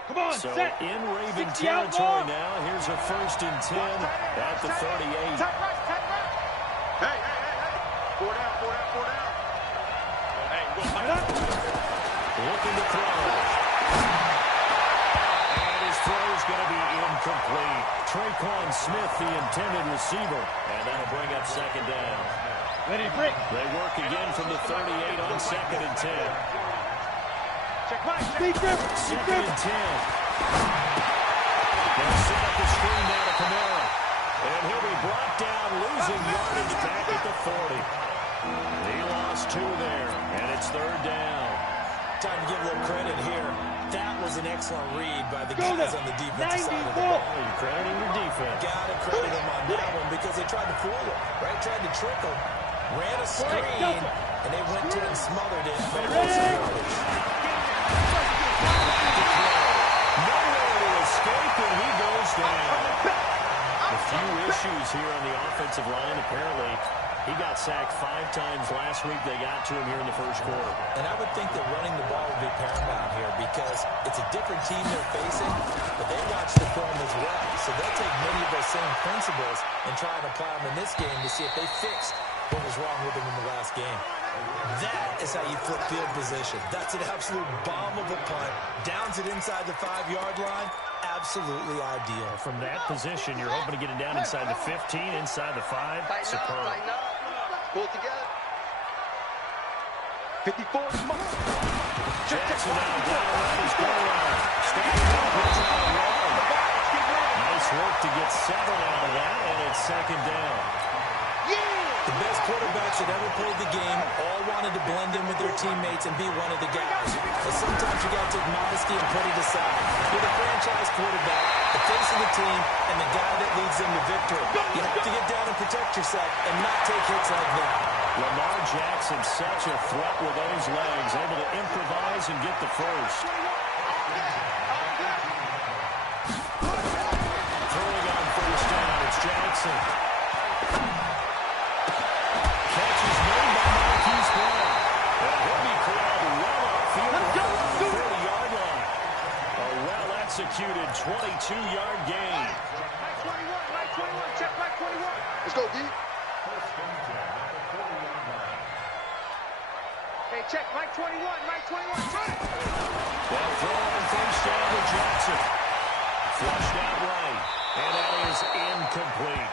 Come on, so set. in Raven territory now, here's a 1st and 10 at the 38. Hey. 4 down. Looking to throw. And his throw is going to be incomplete. Traquan Smith, the intended receiver. And that'll bring up 2nd down. Ready, break. They work again from the 38 on 2nd and 10. Second and 10. They'll set up the screen now to Kamara. And he'll be brought down, losing yardage back at the 40. He lost 2 there, and it's third down. Time to give a little credit here. That was an excellent read by the guys on the defensive side of the ball. You're crediting your defense. Gotta credit them on that one because they tried to fool him, right? Tried to trick him. Ran a screen, and they went to and smothered it. But it was yardage. Nowhere to escape, and he goes down. A few issues here on the offensive line. Apparently, he got sacked 5 times last week. They got to him here in the first quarter. And I would think that running the ball would be paramount here because it's a different team they're facing, but they watch the film as well. So they'll take many of those same principles and try and apply them in this game to see if they fixed what was wrong with them in the last game. That is how you flip field position. That's an absolute bomb of a punt. Downs it inside the 5-yard line. Absolutely ideal. From that position, you're hoping to get it down inside the 15, inside the 5. Superb. Pull it together. 54. Jackson now down around his goal line. Standing up, it's on the run. Nice work to get 7 out of that, and it's second down. The best quarterbacks that ever played the game all wanted to blend in with their teammates and be one of the guys. But sometimes you got to take modesty and put it aside. You're the franchise quarterback, the face of the team, and the guy that leads them to victory. You have to get down and protect yourself and not take hits like that. Lamar Jackson, such a threat with those legs, able to improvise and get the first. Throwing on first down, it's Jackson. Catch is made by Marquise Brown. And he'll be called well upfield right around the 40-yard line. A well-executed 22-yard gain. Mike 21, check Mike 21. Let's go, D. Hey, check Mike 21, Mike 21, check. Well, throw on first down to Jackson. Flushed out right, and that is incomplete.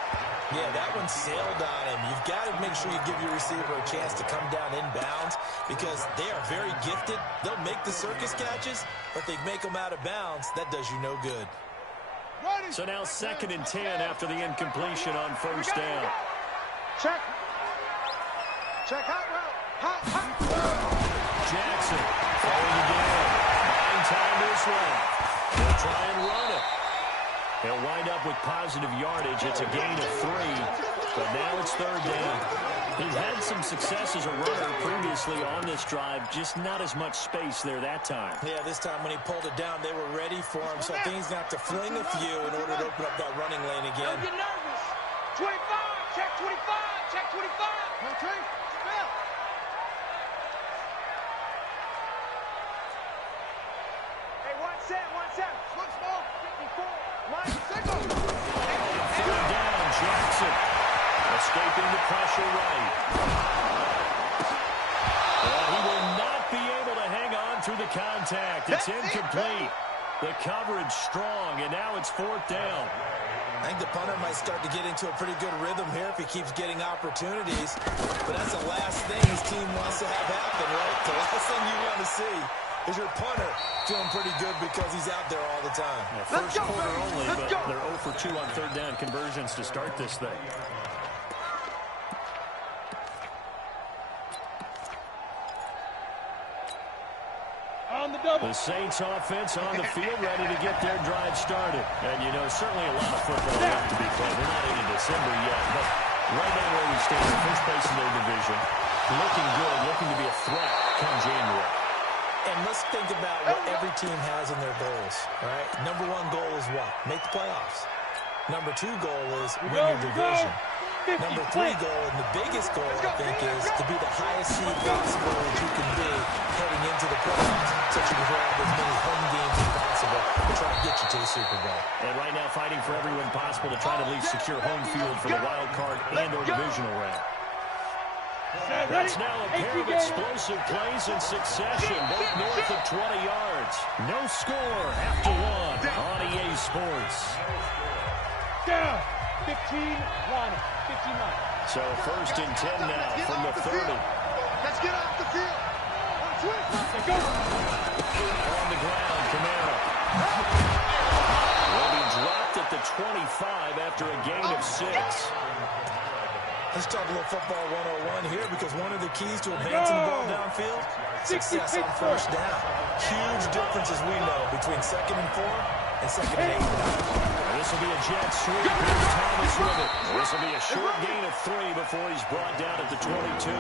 Yeah, that one sailed on him. You've got to make sure you give your receiver a chance to come down inbounds because they are very gifted. They'll make the circus catches, but they make them out of bounds. That does you no good. So now second and 10 after the incompletion on first down. Check. Check hot route. Hot. Jackson throwing again. 9 timers left. They'll try and run it. They'll wind up with positive yardage. It's a gain of 3, but now it's third down. He's had some success as a runner previously on this drive, just not as much space there that time. Yeah, this time when he pulled it down, they were ready for him, so I think he's going to have to fling a few in order to open up that running lane again. Don't get nervous. 25, check 25, check 25. Okay, spell. Hey, 1-7. Switch ball. 54. Third down, Jackson. Escaping the pressure right. Well, he will not be able to hang on through the contact. It's incomplete. The coverage strong, and now it's fourth down. I think the punter might start to get into a pretty good rhythm here if he keeps getting opportunities. But that's the last thing his team wants to have happen, right? The last thing you want to see is your punter feeling pretty good because he's out there all the time. Yeah, first quarter only, but they're 0 for 2 on third down conversions to start this thing. The Saints offense on the field, ready to get their drive started. And, you know, certainly a lot of football left to be played. We're not into December yet, but right now where we stand, in first place in their division, looking good, looking to be a threat come January. And let's think about what every team has in their goals, all right? Number 1 goal is what? Make the playoffs. Number 2 goal is win your division. Number 3 goal, and the biggest goal, I think, is to be the highest seed possible that you can be heading into the playoffs, so you can have as many home games as possible to try and get you to the Super Bowl. And right now fighting for every win possible to try to at least secure home field for the wild card and or divisional round. That's now a pair of explosive plays in succession, both north of 20 yards. No score after 1 on EA Sports. Down. 15, Ronnie. 59. So first and 10 now from the 30. Let's get off the field. On the ground, Kamara. Will be dropped at the 25 after a gain of 6. Let's talk a little football 101 here, because one of the keys to advancing the ball downfield, success on first down. Huge difference, as we know, between 2nd and 4 and 2nd and 8. This will be a jet sweep. Here's Thomas with it. This will be a short gain of 3 before he's brought down at the 22.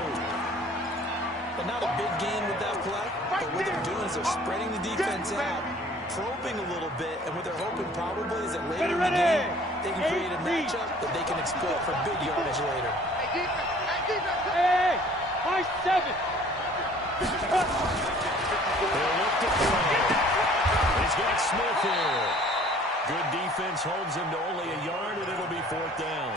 But not a big gain with that play, but what they're doing is they're spreading the defense out, probing a little bit, and what they're hoping probably is that later in the game, they can create a matchup that they can exploit for big yardage later. Hey, my 7. They'll look to throw. He's got Smith here. Good defense holds him to only a yard, and it'll be 4th down.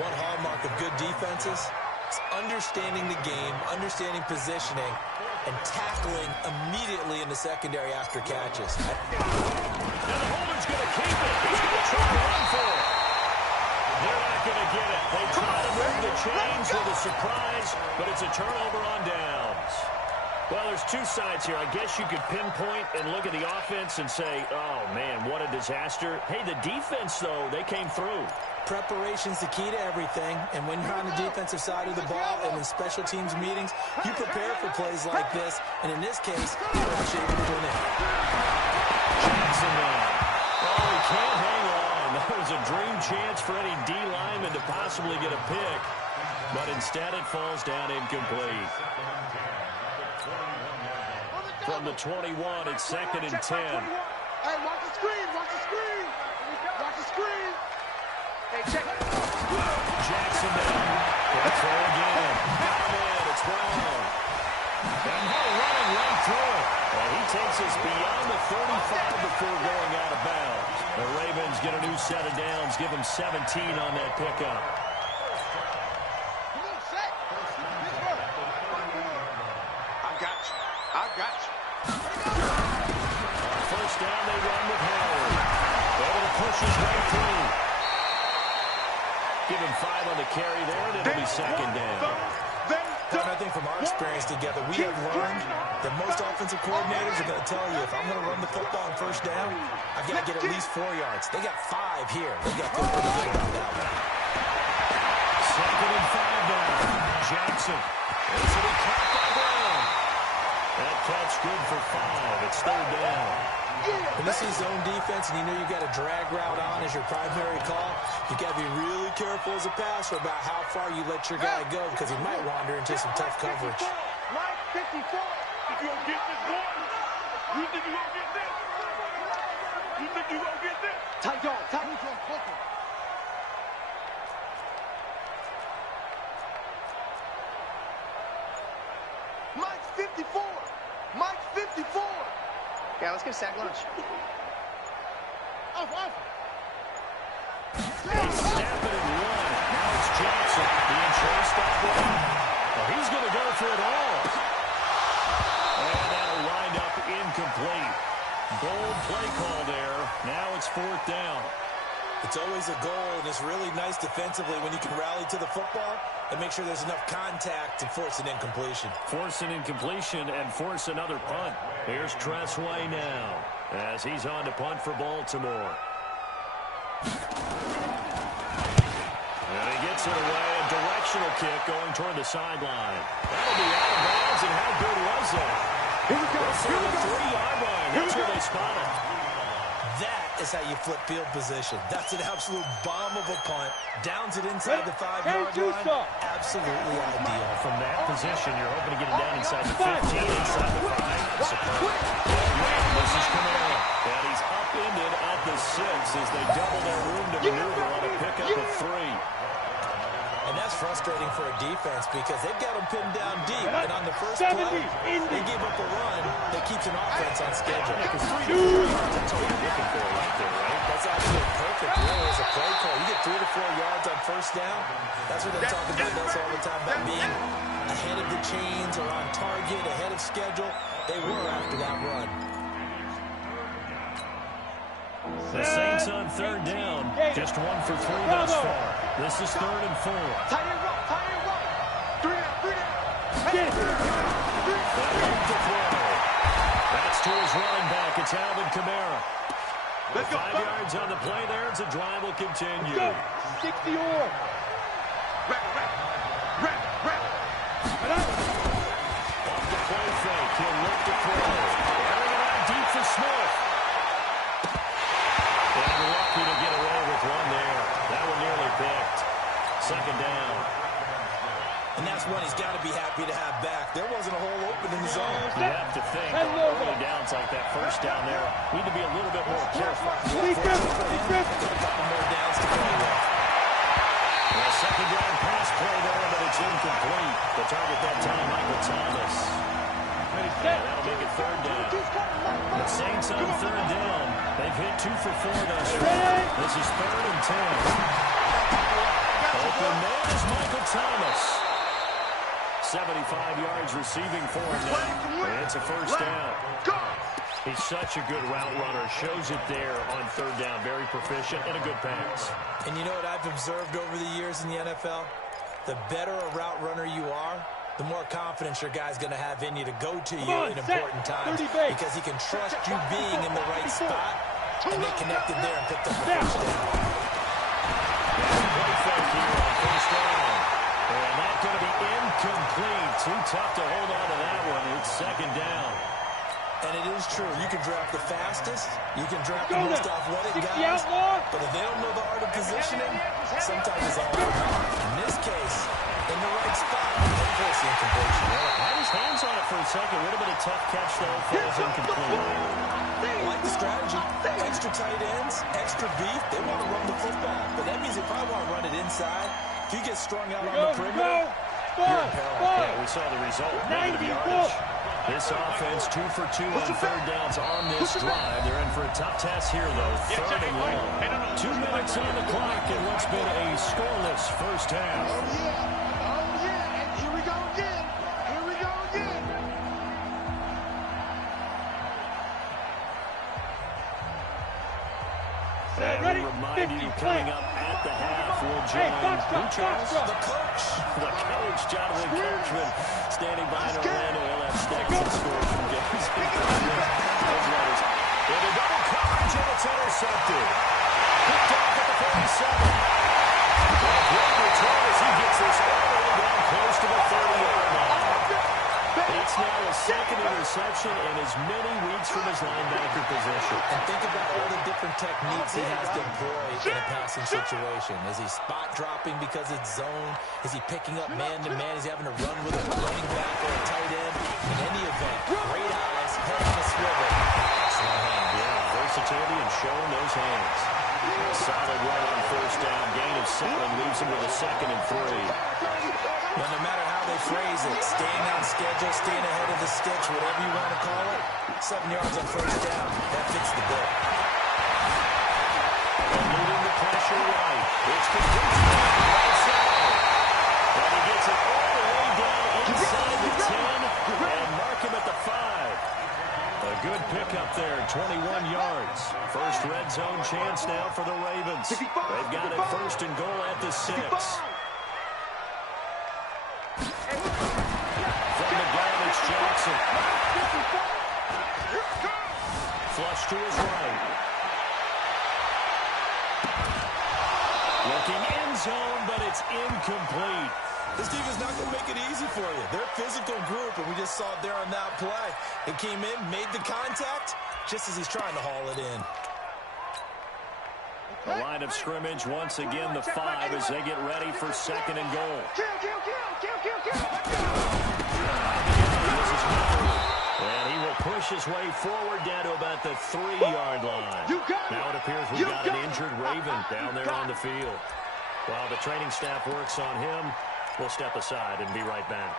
One hallmark of good defenses is understanding the game, understanding positioning, and tackling immediately in the secondary after catches. And the holder's going to keep it. He's going to try to run for it. They're not going to get it. They try to move the chains with a surprise, but it's a turnover on downs. Well, there's 2 sides here. I guess you could pinpoint and look at the offense and say, oh, man, what a disaster. Hey, the defense, though, they came through. Preparation's the key to everything, and when you're on the defensive side of the ball and in special teams meetings, you prepare for plays like this, and in this case, you're actually able to win it. Jackson now. Oh, he can't hang on. That was a dream chance for any D lineman to possibly get a pick, but instead it falls down incomplete. From the 21, it's 2nd and 10. Hey, watch the screen, watch the screen. Watch the screen. Hey, check it. Jackson down. Gonna throw again. Man, it's wrong. And they're running right through it. And he takes us beyond the 35 before going out of bounds. The Ravens get a new set of downs, give them 17 on that pickup. I got you. First down, they run with Howard. Able to push his way through. Give him 5 on the carry there, and it'll be 2nd down. And I think from our experience together, we have learned that most offensive coordinators are going to tell you, if I'm going to run the football on first down, I've got to get at least 4 yards. They got 5 here. They got to feel pretty good about that one. 2nd and 5 now. Jackson. This will be caught by Brown. That catch good for 5. It's 3rd down. When you see zone defense and you know you've got a drag route on as your primary call, you've got to be really careful as a passer about how far you let your guy go, because he might wander into some tough coverage. Mike 54. If you don't get this one, you think you won't get this? You think you won't get this? Tight dog, tight. Mike 54. Mike 54. Yeah, let's get a sack lunch. Off. They snap it and run. Now it's Jackson being chased by Brown. Well, he's going to go for it all. And that'll wind up incomplete. Bold play call there. Now it's 4th down. It's always a goal, and it's really nice defensively when you can rally to the football and make sure there's enough contact to force an incompletion. Force an incompletion and force another punt. Here's Tressway now as he's on to punt for Baltimore. And he gets it away. A directional kick going toward the sideline. That'll be out of bounds, and how good was that? Here we go. Here we go. 3-yard line. That's where they spot it. That is how you flip field position. That's an absolute bomb of a punt. Downs it inside the 5-yard line. Absolutely ideal. From that position, you're hoping to get it down inside the 15, inside the 5. Superb. This is Kamara. And he's upended at the 6 as they double their room to maneuver on a pickup of 3. And that's frustrating for a defense because they've got them pinned down deep. And on the first play, they gave up a run that keeps an offense on schedule. Because 3 to 4 yards, that's all you're looking for right there, right? That's actually perfect, really, as a play call. You get 3 to 4 yards on first down. That's what they talk about us all the time, about being ahead of the chains or on target, ahead of schedule. They were after that run. The Saints on 3rd down. Just 1 for 3 thus far. This is 3rd and 4. Tight end right. 3 down. That to his running back. It's Alvin Kamara. Let's go. 5 yards on the play there as the drive will continue. Go. 60 or. Off the play fake. He'll look to throw. Airing it out deep for Smith. And lucky to get away with one there. That one nearly picked. Second down. And that's one he's got to be happy to have back. There wasn't a hole open in the zone. You have to think on early downs like that first down there, we need to be a little bit more careful. More downs to play with. A second down pass play there, but it's incomplete. The target that time, Michael Thomas. And that'll make it third down. The Saints on third down. They've hit 2 for 4 thus far. This is 3rd and 10. Open man is Michael Thomas. 75 yards receiving for him now. And it's a first down. He's such a good route runner. Shows it there on third down. Very proficient and a good pass. And you know what I've observed over the years in the NFL? The better a route runner you are, the more confidence your guy's going to have in you to go to you in important times because he can trust you being in the right spot, and they connected there and picked up the first down. Play fake here on first down. And that's going to be incomplete. Too tough to hold on to that one. It's second down. And it is true. You can draft the fastest. You can draft the most athletic guys. But if they don't know the art of positioning, sometimes it's all about. In this case, in the right spot, of course, the incompletion. Had his hands on it for a second. Would have been a tough catch, though, falls incomplete. I like the strategy. Extra tight ends, extra beef. They want to run the football. But that means they probably want to run it inside. If you get strung out on the perimeter, you're in peril. Yeah, we saw the result. Negative yardage. This offense 2 for 2 on third downs on this drive. They're in for a tough task here, though. Third and long. 2 minutes on the clock in what's been a scoreless first half. Oh, yeah. And here we go again. And we remind you, coming up at the half, we'll join Charles? the coach. The coach, Jonathan Kirchman, standing by in Orlando. He'll have stats and scores from games. Those runners. With a double coverage, and it's intercepted. Picked off at the 47. And a great return as he gets this all the way down close to the 30-yard line. It's now a second interception in as many weeks from his linebacker position. And think about all the different techniques he has to employ in a passing situation. Is he spot dropping because it's zone? Is he picking up man-to-man? Is he having to run with a running back or a tight end? In any event, great eyes, head on a swivel. Excellent hands. Yeah, versatility and showing those hands. A solid run on first down. Gain of 7 leaves him with a 2nd and 3. Well, no matter how they phrase it, staying on schedule, staying ahead of the stitch, whatever you want to call it, 7 yards on first down, that fits the bill. Eluding the pressure right. It's complete to the right side. And he gets it all the way down inside the 10 and mark him at the 5. A good pickup there, 21 yards. First red zone chance now for the Ravens. They've got it first and goal at the 6. Jackson. Flush to his right. Looking end zone, but it's incomplete. This team is not going to make it easy for you. They're a physical group, and we just saw it there on that play. It came in, made the contact, just as he's trying to haul it in. The line of scrimmage, once again, the 5 as they get ready for 2nd and goal. Kill. And he will push his way forward down to about the 3-yard line. Now it appears we've got an injured Raven down there on the field. While the training staff works on him, we'll step aside and be right back.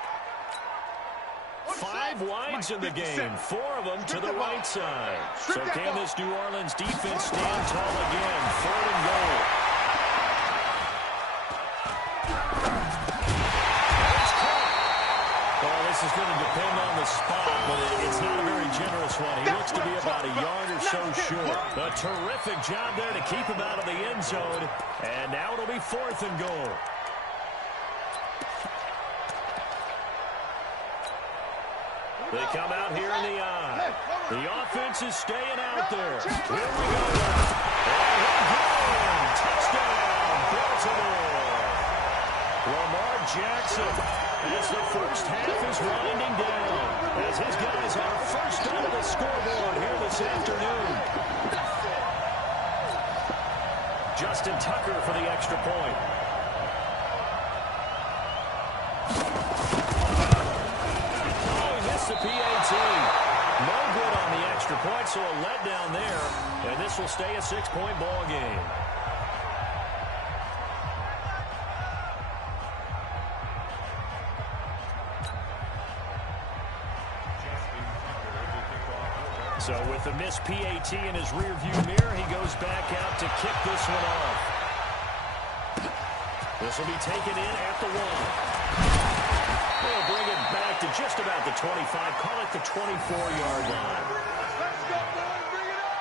5 wides in the game, 4 of them to the right side. So can this New Orleans defense stand tall again? 3rd and goal. Well, this is going to depend on the spot, but it's not a very generous one. He looks to be about a yard or so short. A terrific job there to keep him out of the end zone. And now it'll be 4th and goal. They come out here in the eye. The offense is staying out there. Here we go. And touchdown, Baltimore. Lamar Jackson, as the first half is winding down, as his guys are first on the scoreboard here this afternoon. Justin Tucker for the extra point. Oh, he missed the PAT. No good on the extra point, so a letdown there, and this will stay a 6-point ball game. So with the missed PAT in his rearview mirror, he goes back out to kick this one off. This will be taken in at the 1. They'll bring it back to just about the 25, call it the 24-yard line. Let's go, boys. Bring it up.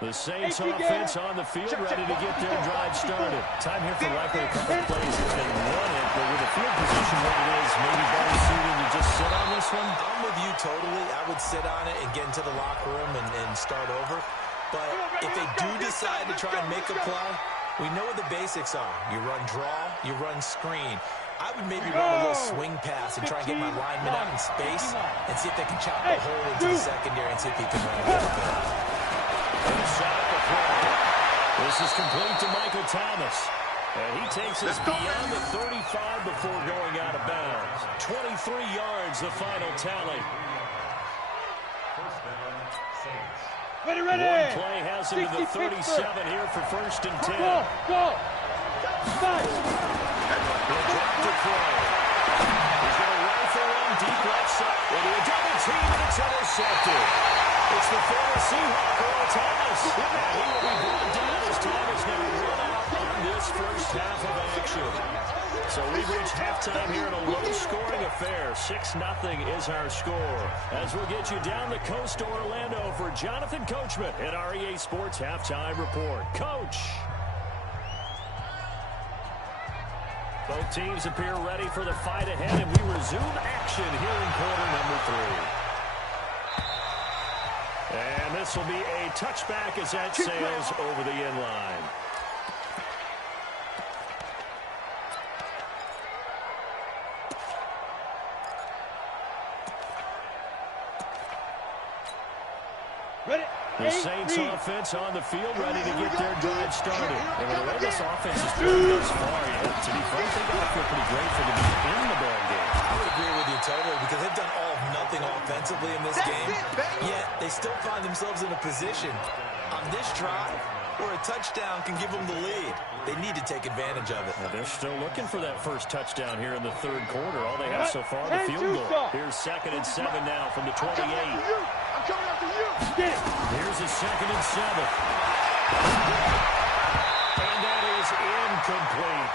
The Saints offense on the field, ready to get their drive started. Time here for likely a couple of plays that they won it, but with the field position what it is, maybe better suited to just sit on this one? I'm with you totally. I would sit on it and get into the locker room and start over. But if they do decide to try and make a play, we know what the basics are. You run draw, you run screen. I would maybe run a little swing pass and try and get my lineman out in space and see if they can chop a hole into the secondary and see if he can run a little bit. This is complete to Michael Thomas. And he takes us beyond the 35 before going out of bounds. 23 yards, the final tally. Ready, ready. One play has him to the 37 here for 1st and 10. Go. Nice. He'll drop to throw. He's going to rifle one deep left side. Into a double team, and it's intercepted. It's the former Seahawk, Earl Thomas. And he will be brought down as time is now run out on this first half of action. So we've reached halftime here in a low-scoring affair. 6-0 is our score. As we'll get you down the coast to Orlando for Jonathan Coachman at our EA Sports Halftime Report. Coach! Both teams appear ready for the fight ahead, and we resume action here in quarter number 3. And this will be a touchback as that sails over the end line. The Saints offense on the field ready to get their drive started. And with the way this offense is playing thus far, to be frank, they got to feel pretty grateful to be in the ball game. I would agree with you totally because they've done all of nothing offensively in this game, yet they still find themselves in a position on this drive where a touchdown can give them the lead. They need to take advantage of it. Now they're still looking for that first touchdown here in the third quarter. All they have so far, the field goal. Here's 2nd and 7 now from the 28. I'm coming after you. Here's a 2nd and 7. And that is incomplete.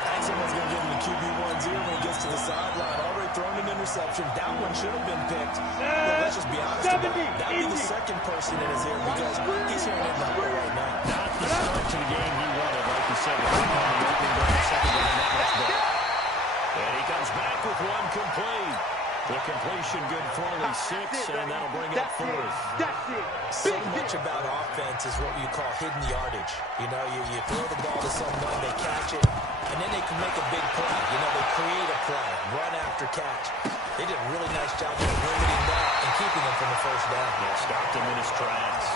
I think someone's going to give him the QB1-0 when he gets to the sideline. Already thrown an interception. That one should have been picked. But let's just be honest about it. That would be the second person in his ear because he's hearing it in the huddle right now. Not the start to the game he wanted, like you said. On the opening drive, second down, not much better. And he comes back with one complete. The completion good for only 6, and that'll bring up 4th. So much about offense is what you call hidden yardage. You know, you throw the ball to someone, they catch it, and then they can make a big play. You know, they create a play, run after catch. They did a really nice job of limiting that and keeping him from the first down. Yeah, stopped him in his tracks.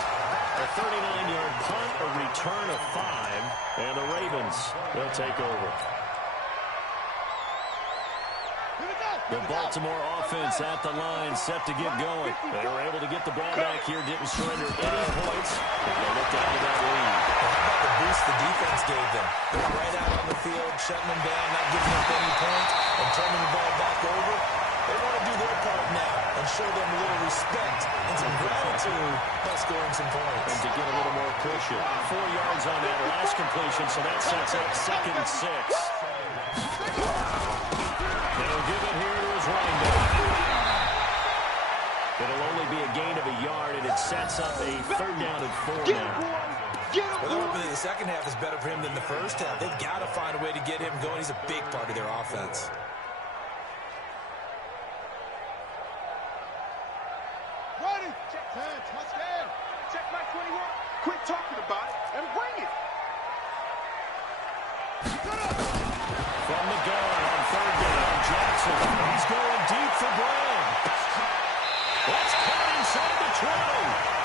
A 39-yard punt, a return of 5, and the Ravens, they'll take over. The Baltimore offense at the line, set to get going. They were able to get the ball back here, didn't surrender any points. They looked out of that lead. How about the boost the defense gave them? They're right out on the field, shutting them down, not giving up any points, and turning the ball back over. They want to do their part now and show them a little respect and some gratitude by scoring some points. And to get a little more cushion. 4 yards on that last completion, so that sets up 2nd and 6. They'll give it here to his running back. It'll only be a gain of a yard, and it sets up a 3rd down and 4 now. Well, they're hoping that the second half is better for him than the first half. They've got to find a way to get him going. He's a big part of their offense. Running. Check time. Touchdown. Check my 21. Quit talking about it and bring it. From the gun on 3rd down, Jackson. He's going deep for Brown. That's caught inside the 20.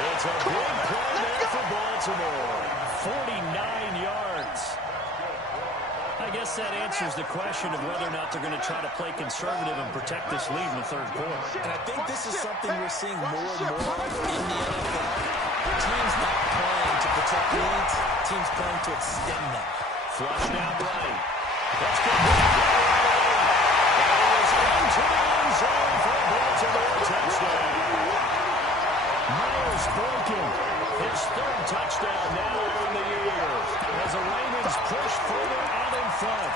It's a big play there for Baltimore. 49 yards. I guess that answers the question of whether or not they're going to try to play conservative and protect this lead in the 3rd quarter. And I think this is something we're seeing more and more in the NFL. Teams not playing to protect leads, teams playing to extend them. Flush down right. Let's get that is into the end zone for a Baltimore touchdown. Miles Boykin, his 3rd touchdown now on the year as the Ravens push further out in front.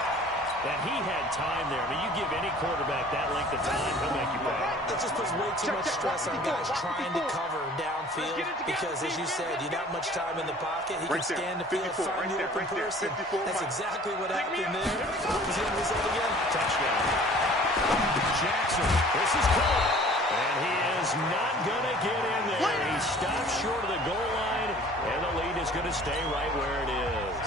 And he had time there. I mean, you give any quarterback that length of time, he'll make you pay. It just puts way too much stress on guys trying to cover downfield because, as you said, you got much time in the pocket. He can scan the field, find the open person. That's exactly what happened there. What was the end result again? Touchdown. Jackson, this is caught. And he is not going to get in there. He stops short of the goal line, and the lead is going to stay right where it is.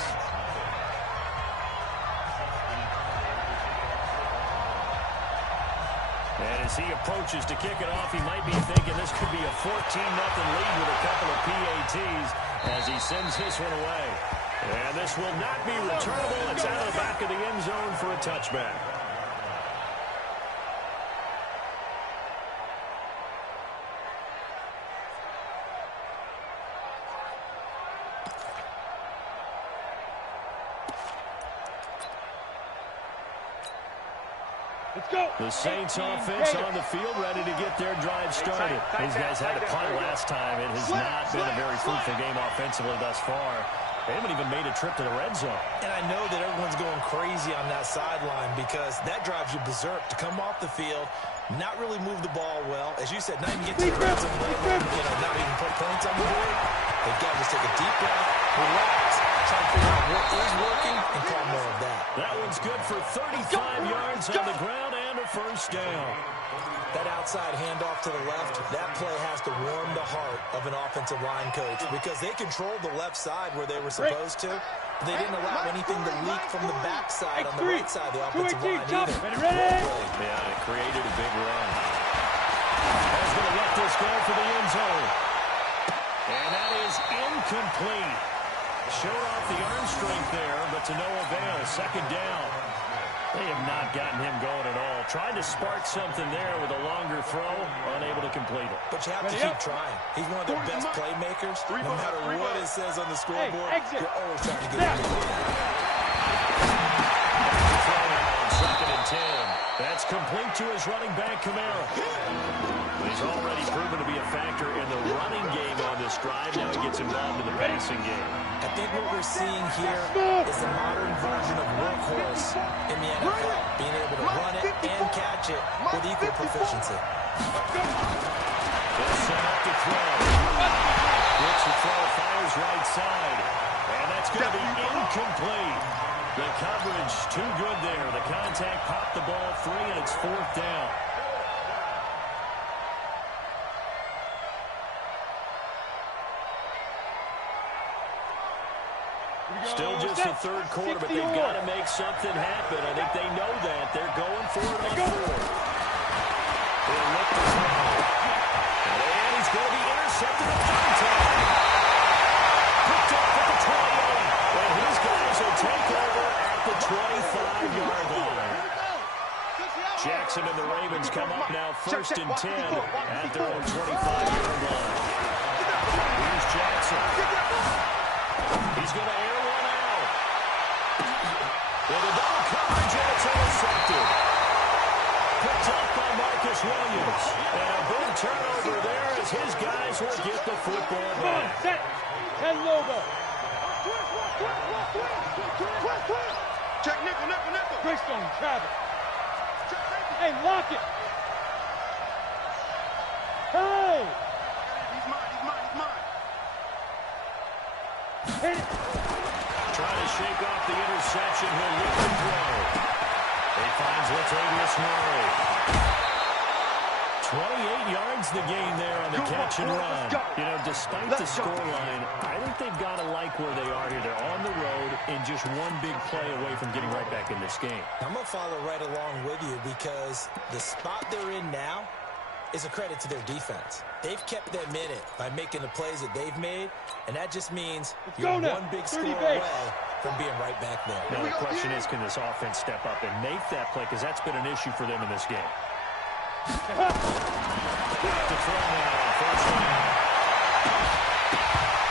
And as he approaches to kick it off, he might be thinking this could be a 14-0 lead with a couple of PATs as he sends this one away. And this will not be returnable. It's out of the back of the end zone for a touchback. The Saints offense on the field ready to get their drive started. These guys had to punt last time. It has not been a very fruitful game offensively thus far. They haven't even made a trip to the red zone. And I know that everyone's going crazy on that sideline because that drives you berserk to come off the field, not really move the ball well. As you said, not even get to the red zone, not even put points on the board. They've got to just take a deep breath, relax, try to figure out what is working, and call more of that. That one's good for 35 yards on the ground and a 1st down. That outside handoff to the left, that play has to warm the heart of an offensive line coach because they controlled the left side where they were supposed to. They didn't allow anything to leak from the backside on the right side of the offensive line either. Ready? Yeah, it created a big run. He's going to let this go for the end zone. And that is incomplete. Showed off the arm strength there, but to no avail. 2nd down. They have not gotten him going at all. Tried to spark something there with a longer throw, unable to complete it. But you have to keep trying. He's one of their best playmakers. No matter what it says on the scoreboard, you're always trying to get it. 2nd and 10. That's complete to his running back, Kamara. He's already proven to be a factor in the running game on this drive. Now he gets involved in the passing game. I think what we're seeing here is a modern version of workhorse in the NFL, being able to run it and catch it with equal proficiency. They'll set up the throw. Gets the throw, fires right side. And that's going to be incomplete. The coverage too good there. The contact popped the ball free, and it's 4th down. Still just the 3rd quarter, but they've got to make something happen. I think they know that. They're going for it on 4th. They'll look to throw. And he's going to be intercepted at 3rd time. Picked up at the 28. And his guys will take over at the 25-yard line. Jackson and the Ravens come up now 1st and 10 at their own 25-yard line. Here's Jackson. He's going to air one out. With a double coverage, and it's intercepted. Picked up by Marcus Williams. And a big turnover there as his guys will get the football back. Set. 10 logo. Check nickel. Greystone, Travis. Hey, lock it. Hey. He's mine. Hit it. Trying to shake off the interception. He'll look and throw. He finds Latavius Murray. 28 yards the gain there on the catch and run. You know, despite the scoreline, I think they've got to like where they are here. They're on the road and just one big play away from getting right back in this game. I'm going to follow right along with you because the spot they're in now is a credit to their defense. They've kept them in it by making the plays that they've made, and that just means you're one big score away from being right back there. Now the question is, can this offense step up and make that play? Because that's been an issue for them in this game. To throw now on first down.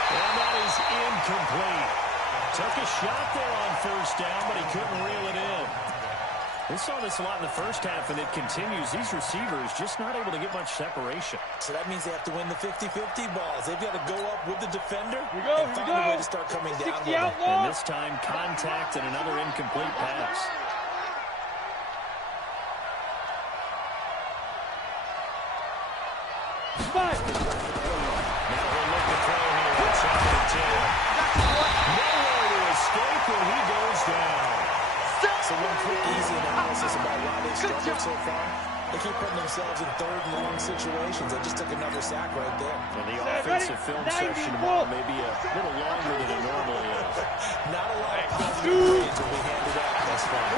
And that is incomplete. Took a shot there on first down, but he couldn't reel it in. We saw this a lot in the first half, and it continues. These receivers just not able to get much separation. So that means they have to win the 50-50 balls. They've got to go up with the defender and find a way to start coming down with it. And this time, contact and another incomplete pass. Five. Now he'll look to throw here on 2nd and 10. Nowhere to escape when he goes down. So one quick, easy analysis about why they've struggled so far. They keep putting themselves in third and long situations. They just took another sack right there. And the offensive film session tomorrow may be a little longer than it normally is. Not a lot of positive grades will be handed out thus far.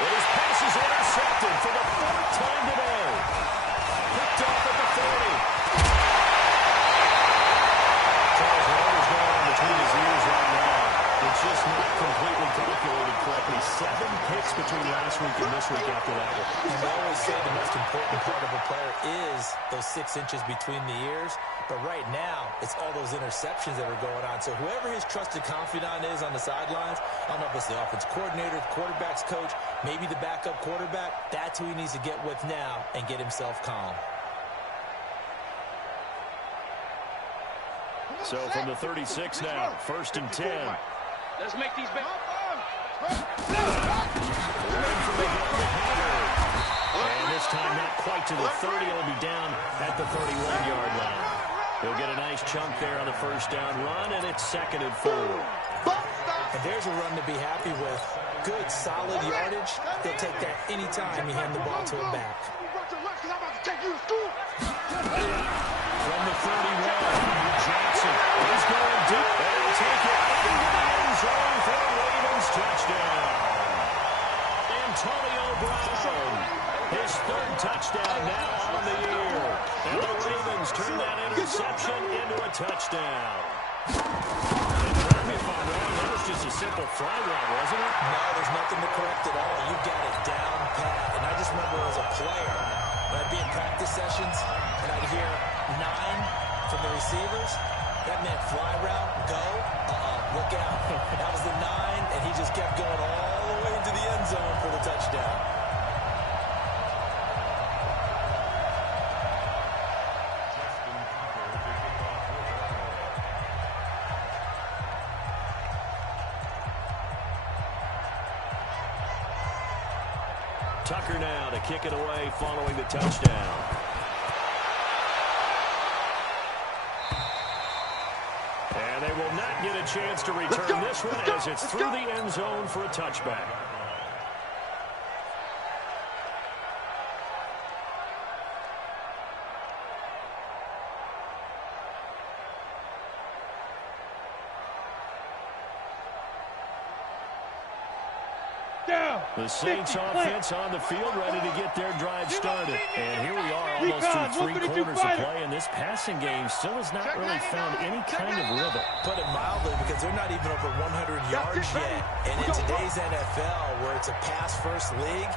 And his pass is intercepted for the 4th time today. Picked off at the 30. Charles, whatever's going on between his ears right now, it's just not completely calculated correctly. 7 picks between last week and this week after that one. And they always say the most important part of a player is those 6 inches between the ears. But right now, it's all those interceptions that are going on. So whoever his trusted confidant is on the sidelines, I don't know if it's the offense coordinator, the quarterback's coach, maybe the backup quarterback, that's who he needs to get with now and get himself calm. So from the 36 now, 1st and 10. Let's make these back. And this time not quite to the 30. It'll be down at the 31-yard line. He'll get a nice chunk there on the first down run, and it's 2nd and 4. And there's a run to be happy with. Good, solid yardage. They'll take that anytime you hand the ball to him back. From the 31, Johnson is going deep. They'll take it into the end zone for a Ravens touchdown. Antonio Brown, his 3rd touchdown now on the year. And the Ravens turn that interception into a touchdown. And correct me if I'm wrong, that was just a simple fly route, wasn't it? No, there's nothing to correct at all. You've got it down pat. And I just remember as a player, when I'd be in practice sessions, and I'd hear 9 from the receivers, that meant fly route, go, look out. That was the 9, and he just kept going all the way into the end zone for the touchdown. Tucker now to kick it away following the touchdown. And they will not get a chance to return this one as it's through the end zone for a touchback. The Saints offense on the field ready to get their drive started. And here we are almost through 3 quarters of play, and this passing game still has not really found any kind of rhythm. Put it mildly, because they're not even over 100 yards yet. And in today's NFL, where it's a pass-first league,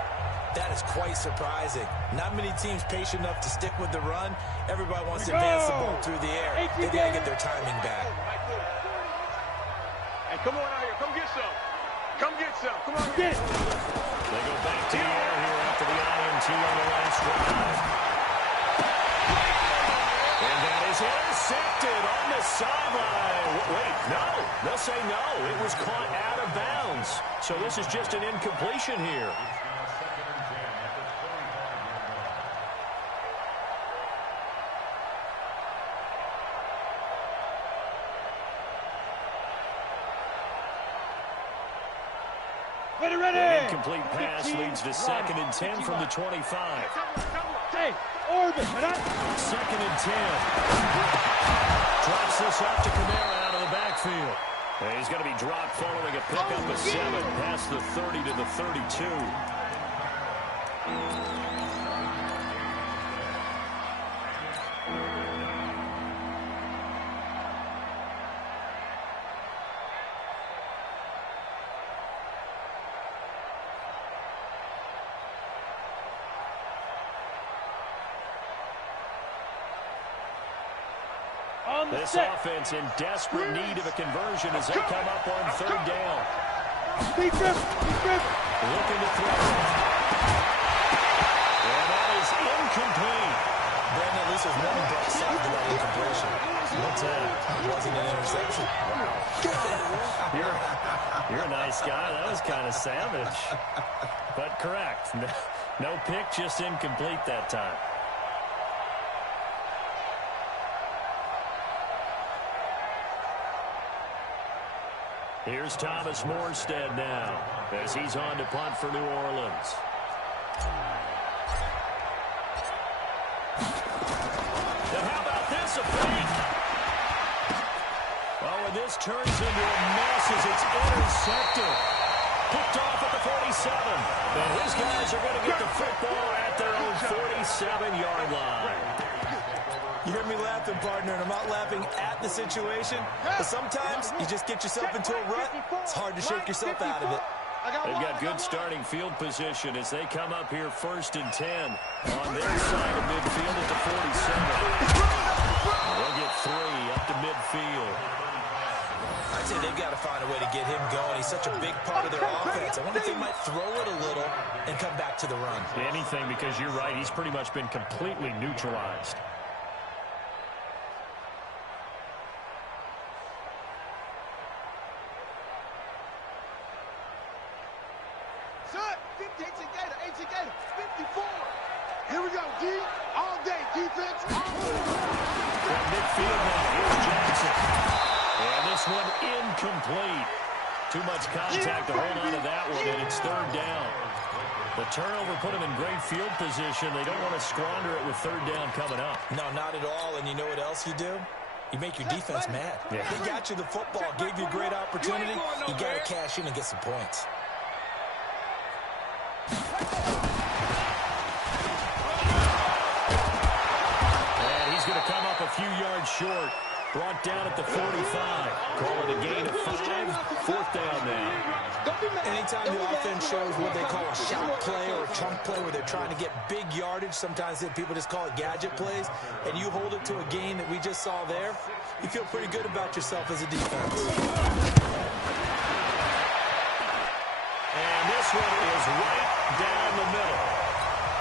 that is quite surprising. Not many teams patient enough to stick with the run. Everybody wants to advance the ball through the air. They got to get their timing back. Hey, come on out here. Come get some. Come get some. Come on. Get it. They go back to the air here after on the last drive. And that is intercepted on the sideline. Wait, no. They'll say no. It was caught out of bounds. So this is just an incompletion here. Ready. An incomplete pass leads to 2nd and 10 from the 25. Hey, orbit. 2nd and 10. Drops this out to Kamara out of the backfield. And he's going to be dropped following a pickup of 7 past the 30 to the 32. This offense in desperate need of a conversion as they come up on 3rd down. Looking to throw. And that is incomplete. Brandon, at least there's one bright side to that incompletion. What's that? It wasn't an interception. You're a nice guy. That was kind of savage. But correct. No pick, just incomplete that time. Here's Thomas Morstead now as he's on to punt for New Orleans. And how about this, a fake? Oh, and this turns into a mess as it's intercepted. Picked off at the 47. And his guys are going to get the football at their own 47-yard line. You hear me laughing, partner, and I'm not laughing at the situation. But sometimes you just get yourself into a rut. It's hard to shake yourself out of it. They've got good starting field position as they come up here 1st and 10 on their side of midfield at the 47. They'll get 3 up to midfield. I'd say they've got to find a way to get him going. He's such a big part of their offense. I wonder if they might throw it a little and come back to the run. Anything, because you're right. He's pretty much been completely neutralized. Gator, 54. Here we go, D. All day, defense. Midfield now. Here's Jackson. And this one incomplete. Too much contact to hold on to that one, and it's 3rd down. The turnover put them in great field position. They don't want to squander it with 3rd down coming up. No, not at all. And you know what else you do? You make your defense mad. Yeah. They got you the football, gave you a great opportunity. You got to cash in and get some points. And he's going to come up a few yards short. Brought down at the 45. Call it a gain of 5. 4th down now. Anytime the offense shows what they call a shot play or a chunk play where they're trying to get big yardage, sometimes people just call it gadget plays, and you hold it to a gain that we just saw there, you feel pretty good about yourself as a defense. And this one is right down the middle.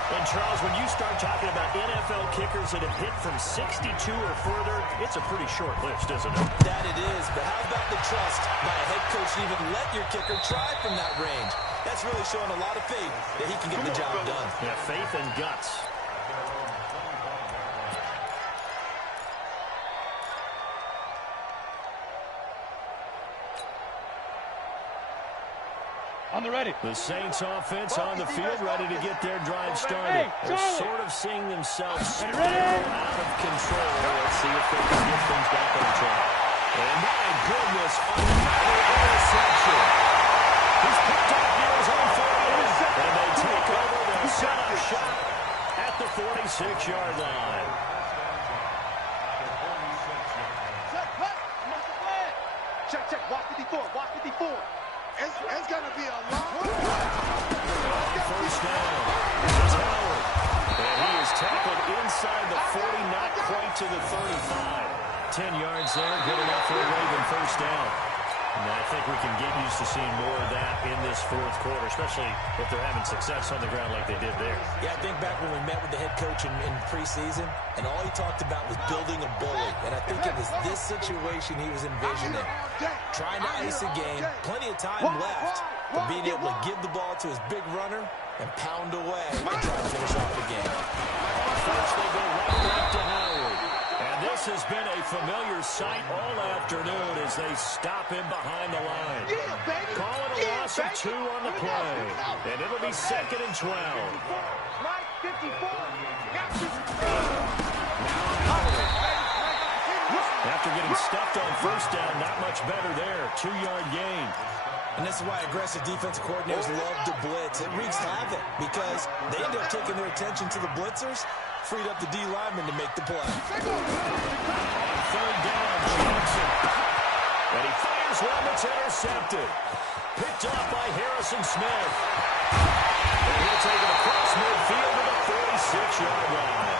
And, Charles, when you start talking about NFL kickers that have hit from 62 or further, it's a pretty short list, isn't it? That it is, but how about the trust by a head coach to even let your kicker try from that range? That's really showing a lot of faith that he can get the job done. Yeah, faith and guts. On the ready. The Saints offense on the field, ready to get their drive started. They're sort of seeing themselves spiral out of control. Let's see if they can get things back on track. And my goodness, another interception. He's picked up near his own 40. And they take over the set-up shot at the 46-yard line. Check. Watch 54. It's going to be a long First down. It's Howard. And he is tackled inside the 40, not quite to the 35. 10 yards there, good enough for a Raven first down. And I think we can get used to seeing more of that in this fourth quarter, especially if they're having success on the ground like they did there. Yeah, I think back when we met with the head coach in preseason, and all he talked about was building a bully. And I think it was this situation he was envisioning. Trying to ice a game, plenty of time left, but being able to give the ball to his big runner and pound away and try to finish off the game. First, they go right back to Howard. And this has been a familiar sight all afternoon as they stop him behind the line. Call it a loss of 2 on the play. And it'll be 2nd and 12. Mike, 54. After getting stuffed on first down, not much better there. 2-yard gain. And this is why aggressive defensive coordinators love to blitz. It wreaks havoc because they end up taking their attention to the blitzers, freed up the D lineman to make the play. On 3rd down, Johnson. And he fires one that's intercepted. Picked off by Harrison Smith. And he'll take it across midfield to the 46-yard line.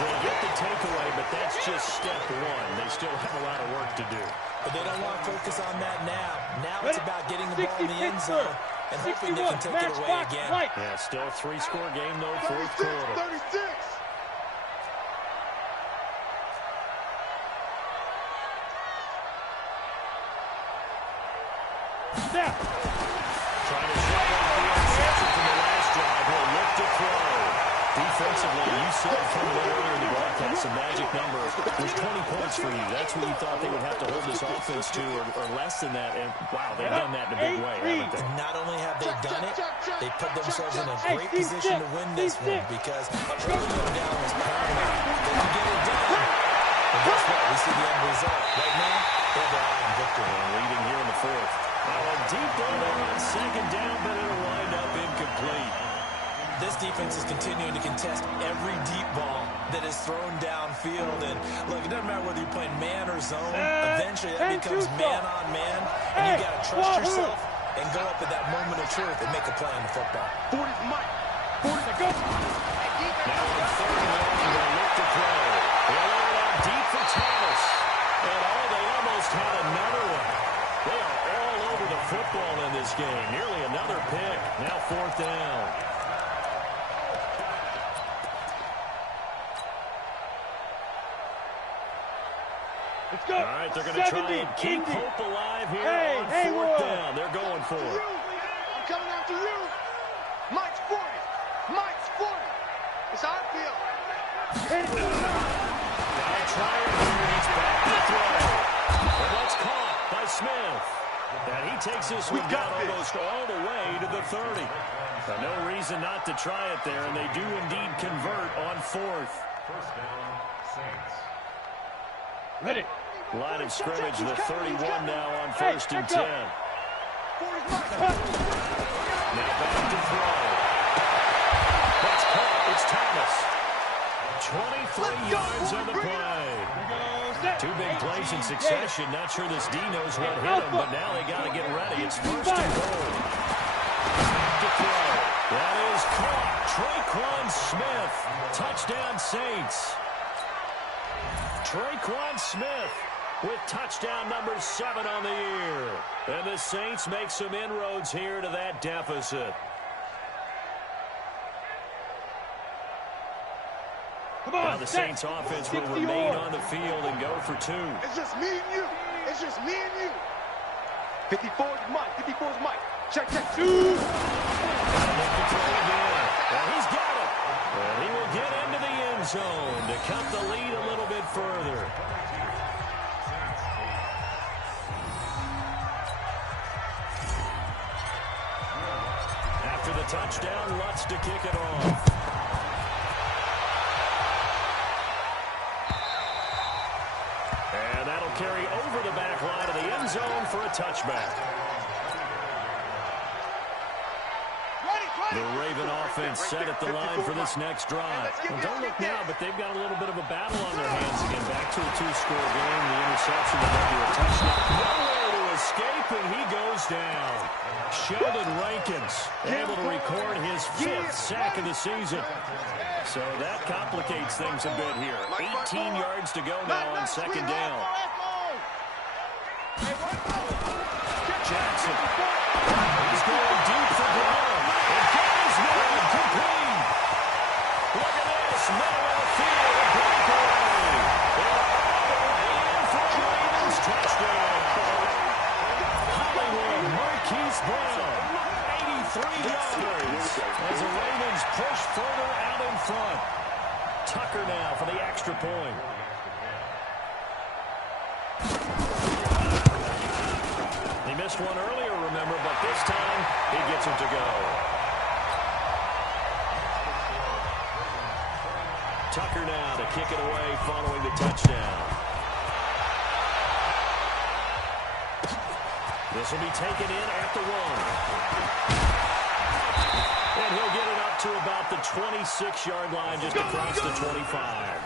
So they get the takeaway, but that's just step 1. They still have a lot of work to do. But they don't want to focus on that now. Now it's about getting the ball in the end zone and hoping they can take it away again. Yeah, still a 3-score game, though, fourth quarter. 36. Trying to shut off the interception from the last drive. He'll look to throw. Defensively, you said coming in earlier in the broadcast, a magic number was 20 points for you. That's what you thought they would have to hold this offense to, or less than that. And, wow, they've done that in a big way, haven't they? Not only have they done it, they put themselves in a great position to win this one because holding them down was paramount. They can get it done. And guess what? We see the end result. Right now, they're the eye in victory. And leading here in the fourth. Now, a deep ball there on 2nd down, but it'll wind up incomplete. This defense is continuing to contest every deep ball that is thrown downfield. And look, it doesn't matter whether you're playing man or zone. Eventually, that becomes man on man. And you got to trust yourself and go up at that moment of truth and make a play on the football. 40's Mike. 40's go. Now on 3rd and 1, they'll look to throw. They'll let it out deep for Thomas. And they almost had another one. They are all over the football in this game. Nearly another pick. Now 4th down. Let's go. All right, they're going to try and keep hope alive here on 4th down. They're going for it. I'm coming after you. Mike's 40. Mike's 40. It's how I feel. Now trying here. He's back to throw. And that's caught by Smith. And he takes this one down almost all the way to the 30. Now, no reason not to try it there, and they do indeed convert on 4th. First down, Saints. Ready. Line of scrimmage, the 31 now on 1st and 10. Now back to throw. That's caught. It's Thomas. 23 yards on the play. 2 big plays in succession. Not sure this D knows what hit him, but now they got to get ready. It's 1st and goal. Back to throw. That is caught. Traquan Smith. Touchdown Saints. Traquan Smith with touchdown number 7 on the year. And the Saints make some inroads here to that deficit. Now the Saints offense will remain on the field and go for 2. It's just me and you. It's just me and you. 54 is Mike. 54 is Mike. Check, check. 2. And he's got it. And he will get into the end zone to cut the lead a little bit further. After the touchdown, Lutz to kick it off. And that'll carry over the back line of the end zone for a touchback. The Raven offense set at the line for this next drive. Well, don't look now, but they've got a little bit of a battle on their hands again. Back to a 2-score game. The interception will get to a touchdown. Nowhere to escape, and he goes down. Sheldon Rankins able to record his 5th sack of the season. So that complicates things a bit here. 18 yards to go now on 2nd down. it. He's going deep for Brown. And goes Madden complete. Look at this. Middle of the field. A breakaway. And all the way in for a Ravens touchdown. Hollywood Marquise Brown. 83 yards as the Ravens push further out in front. Tucker now for the extra point. He missed one earlier, remember, but this time he gets it to go. Tucker now to kick it away following the touchdown. This will be taken in at the 1. And he'll get it up to about the 26-yard line, just across the 25.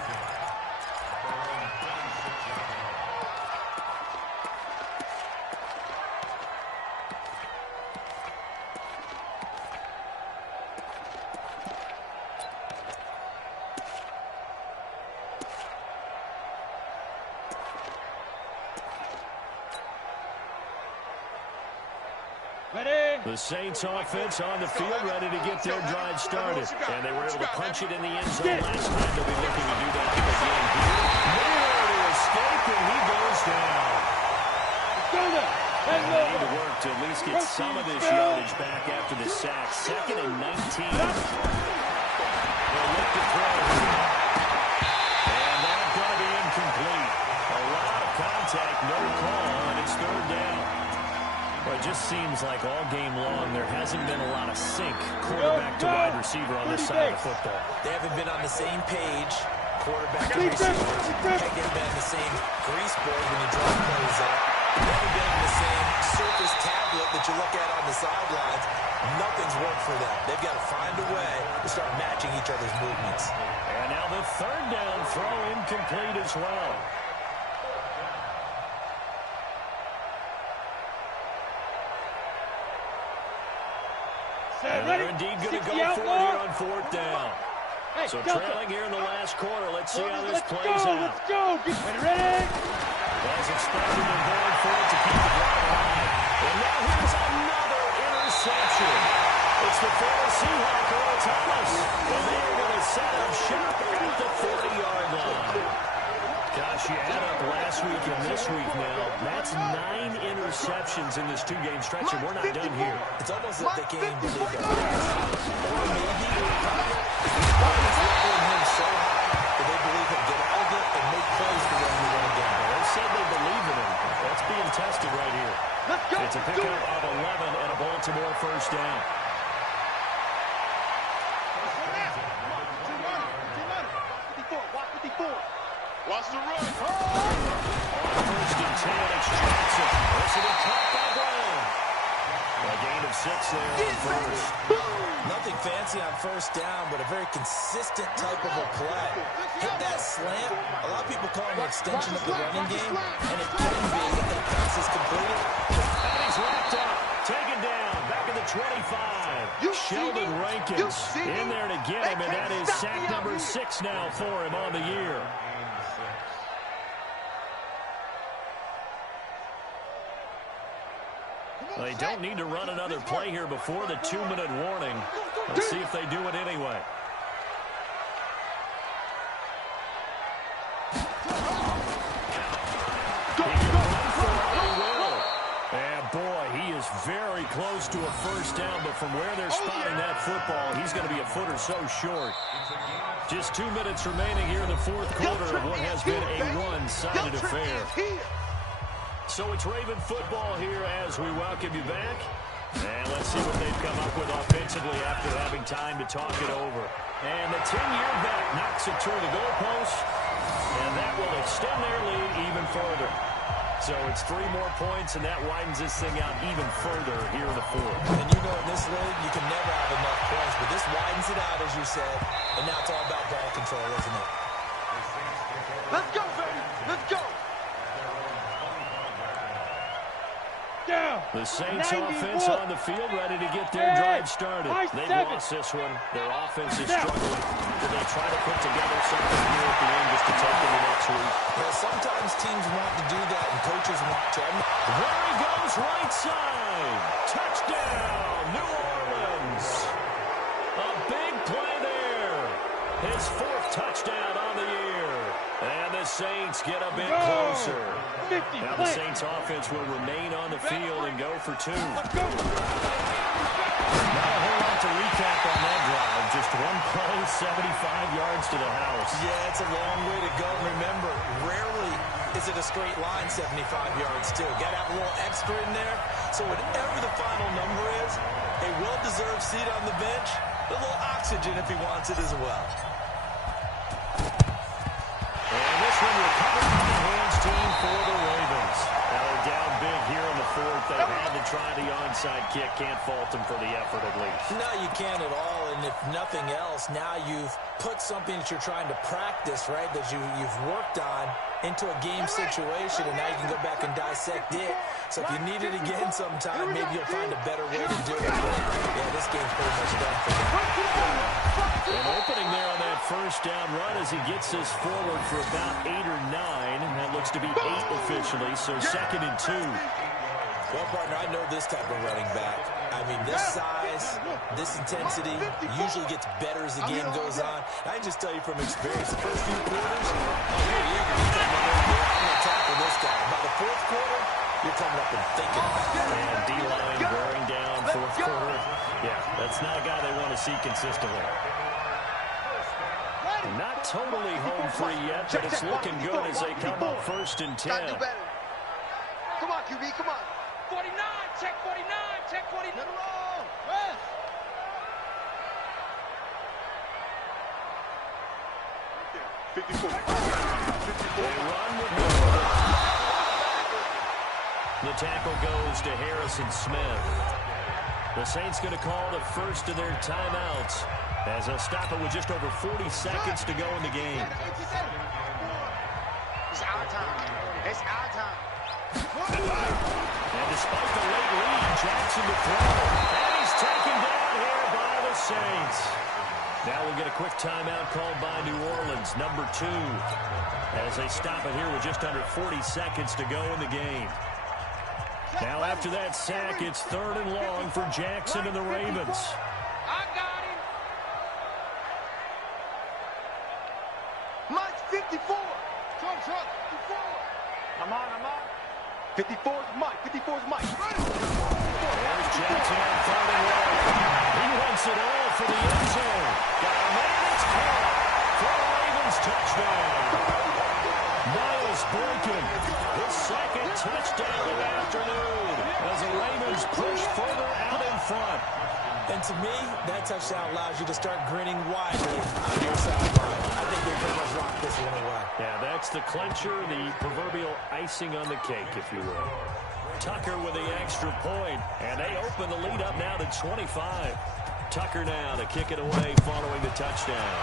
The Saints offense on the field, ready to get their drive started. And they were able to punch it in the end zone last time. They'll be looking to do that again here. Miller to escape, and he goes down. And they need to work to at least get some of this yardage back after the sack. 2nd and 19. They'll look to throw. And that's going to be incomplete. A lot of contact, no call, and it's 3rd down. Well, it just seems like all game long there hasn't been a lot of sync quarterback to wide receiver on this side of the football. They haven't been on the same page, quarterback to receiver. They haven't been on the same grease board when you draw plays up. They haven't been on the same surface tablet that you look at on the sidelines. Nothing's worked for them. They've got to find a way to start matching each other's movements. And now the 3rd down throw incomplete as well. And they're indeed going to go for it here on 4th down. So trailing here in the last quarter. Let's see how this plays out. Let's go. Ready? As expected, they're going for it to keep the drive alive. And now here's another interception. It's the former Seahawk, Earl Thomas. And they are going to set up shop at the 40-yard line. Gosh, you add up last week and this week now. That's 9 interceptions in this 2-game stretch, and we're not done here. It's almost like they can't even believe that. Or maybe it's leveling him so high that they believe he'll get out of it and make plays for them to win again. They said they believe in him. That's being tested right here. It's a pickup of 11 and a Baltimore 1st down. Watch the run. On 1st and 10, it's Johnson. This will be caught by Brown. A gain of 6 there on 1st. Nothing fancy on 1st down, but a very consistent type of a play. Hit that slant. A lot of people call it an extension of the running game, and it can be if the pass is completed. And he's wrapped up. Taken down. Back at the 25. Sheldon Rankins in there to get him, and that is sack number 6 now for him on the year. They don't need to run another play here before the 2-minute warning. Let's see if they do it anyway. He can run for it, he will. And boy, he is very close to a 1st down, but from where they're spotting that football, he's going to be a foot or so short. Just 2 minutes remaining here in the 4th quarter of what has been a one-sided affair. So it's Raven football here as we welcome you back. And let's see what they've come up with offensively after having time to talk it over. And the 10-year vet knocks it to the goalpost, and that will extend their lead even further. So it's 3 more points, and that widens this thing out even further here in the 4th. And you know in this league, you can never have enough points, but this widens it out, as you said, and now it's all about ball control, isn't it? Let's go, baby. Let's go. The Saints offense on the field, ready to get their drive started. They've lost this one. Their offense is struggling. Will they try to put together something here at the end just to take them the next week? Yeah, sometimes teams want to do that, and coaches want to. There he goes, right side. Touchdown, New Orleans. A big play there. His 4th touchdown on the year. And the Saints get a bit closer. Now the Saints offense will remain on the field and go for 2. Not a whole lot to recap on that drive. Just one play, 75 yards to the house. Yeah, it's a long way to go. Remember, rarely is it a straight line 75 yards, too. Got to have a little extra in there. So whatever the final number is, a well-deserved seat on the bench, a little oxygen if he wants it as well. And this one recovered by the hands team for the Ravens. Now they're down big here in the 4th. They had to try the onside kick. Can't fault them for the effort at least. No, you can't at all. And if nothing else, now you've put something that you're trying to practice, right, that you've worked on into a game situation, and now you can go back and dissect it. So if you need it again sometime, maybe you'll find a better way to do it. But, yeah, this game's pretty much done for them. An opening there on that first down run as he gets this forward for about 8 or 9. And that looks to be 8 officially, so 2nd and 2. Well, partner, I know this type of running back. I mean, this size, this intensity usually gets better as the game goes on. I can just tell you from experience, the first few quarters, you're eager to come over here. I'm going to tackle this guy. By the 4th quarter, you're coming up and thinking about it. And D-line wearing down 4th quarter. Yeah, that's not a guy they want to see consistently. Not totally home free yet, but it's looking good as they come up 1st and 10. Come on, QB, come on. 49, check 49, check 49. Rest. The tackle goes to Harrison Smith. The Saints going to call the first of their timeouts as they'll stop it with just over 40 seconds to go in the game. It's our time. It's our time. And despite the late lead, Jackson to throw. And he's taken down here by the Saints. Now we'll get a quick timeout called by New Orleans, number 2, as they stop it here with just under 40 seconds to go in the game. Now after that sack, it's 3rd and long for Jackson and the Ravens. I got him. Mike's 54. Truck, 54. I'm on. 54 is Mike. 54 is Mike. There's Jackson on 3rd and long. He wants it all for the end zone. Got a man that's caught for a Ravens touchdown. Miles Boykin, his 2nd touchdown of the afternoon as the Ravens push further out in front. And to me, that touchdown allows you to start grinning widely on your sideline. I think they pretty much rocked this one away. Yeah, that's the clincher, the proverbial icing on the cake, if you will. Tucker with the extra point, and they open the lead up now to 25. Tucker now to kick it away following the touchdown.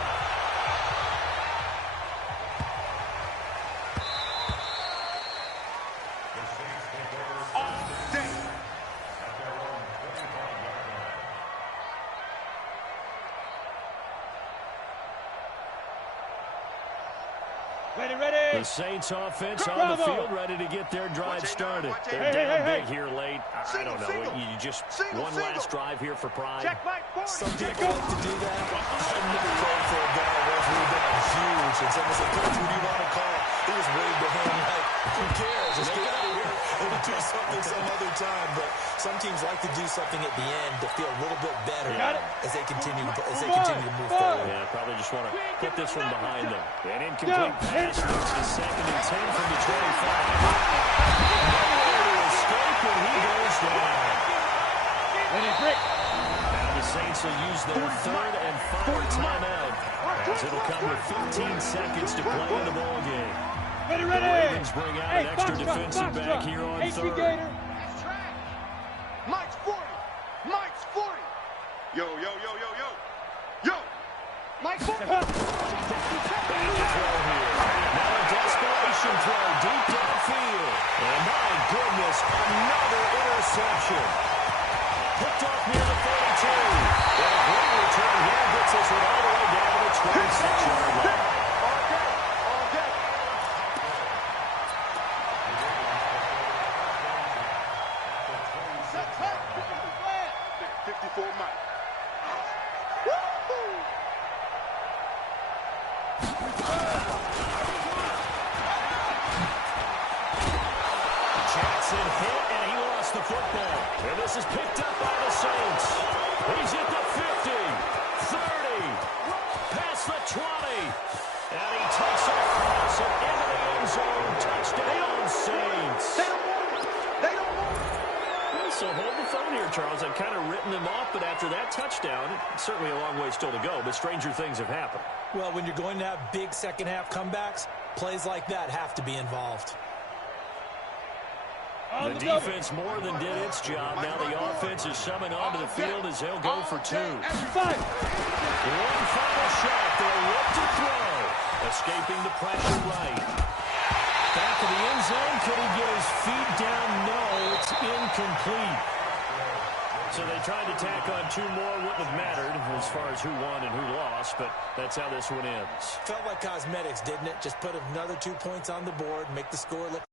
The Saints offense on the field ready to get their drive started. They're down big here late. I don't know. You just one last drive here for pride. Some people like to do that. I'm never going for a guy who was really huge. And someone said, Coach, what do you want to call? He was waved to him like, who cares? Just get out of here. We'll do something some other time. But some teams like to do something at the end to feel a little bit better as they continue to move forward. Yeah, probably just want to put this one behind them. An incomplete pass moves to 2nd and 10 from the 25. Nowhere to escape, and he goes down. Now the Saints will use their 3rd and final timeout as it'll come with 15 seconds to play in the ballgame. The Ravens bring out an extra defensive back here on 3rd. Mike's 40. Mike's 40. Yo. Mike's 40. Back to throw here. Now a desperation throw deep downfield. And my goodness, another interception. reception. Picked off near the 32. And a great return here gets this one all the way down to the 26-yard line. All day. All day. Set, set. 54 Mike. Jackson hit, and he lost the football. And this is picked up by the Saints. He's at the 50, 30, past the 20. And he takes it across and into the end zone. Touchdown, Saints. They don't want it. So hold the phone here, Charles. I've kind of written them off, but after that touchdown, it's certainly a long way still to go, but stranger things have happened. Well, when you're going to have big second-half comebacks, plays like that have to be involved. The defense more than did its job. Now the offense is summing onto the field as they'll go for two. One final shot. They'll look to throw. Escaping the pressure right. Back of the end zone. Could he get his feet down? No, it's incomplete. So they tried to tack on two more. Wouldn't have mattered as far as who won and who lost, but that's how this one ends. Felt like cosmetics, didn't it? Just put another 2 points on the board, make the score look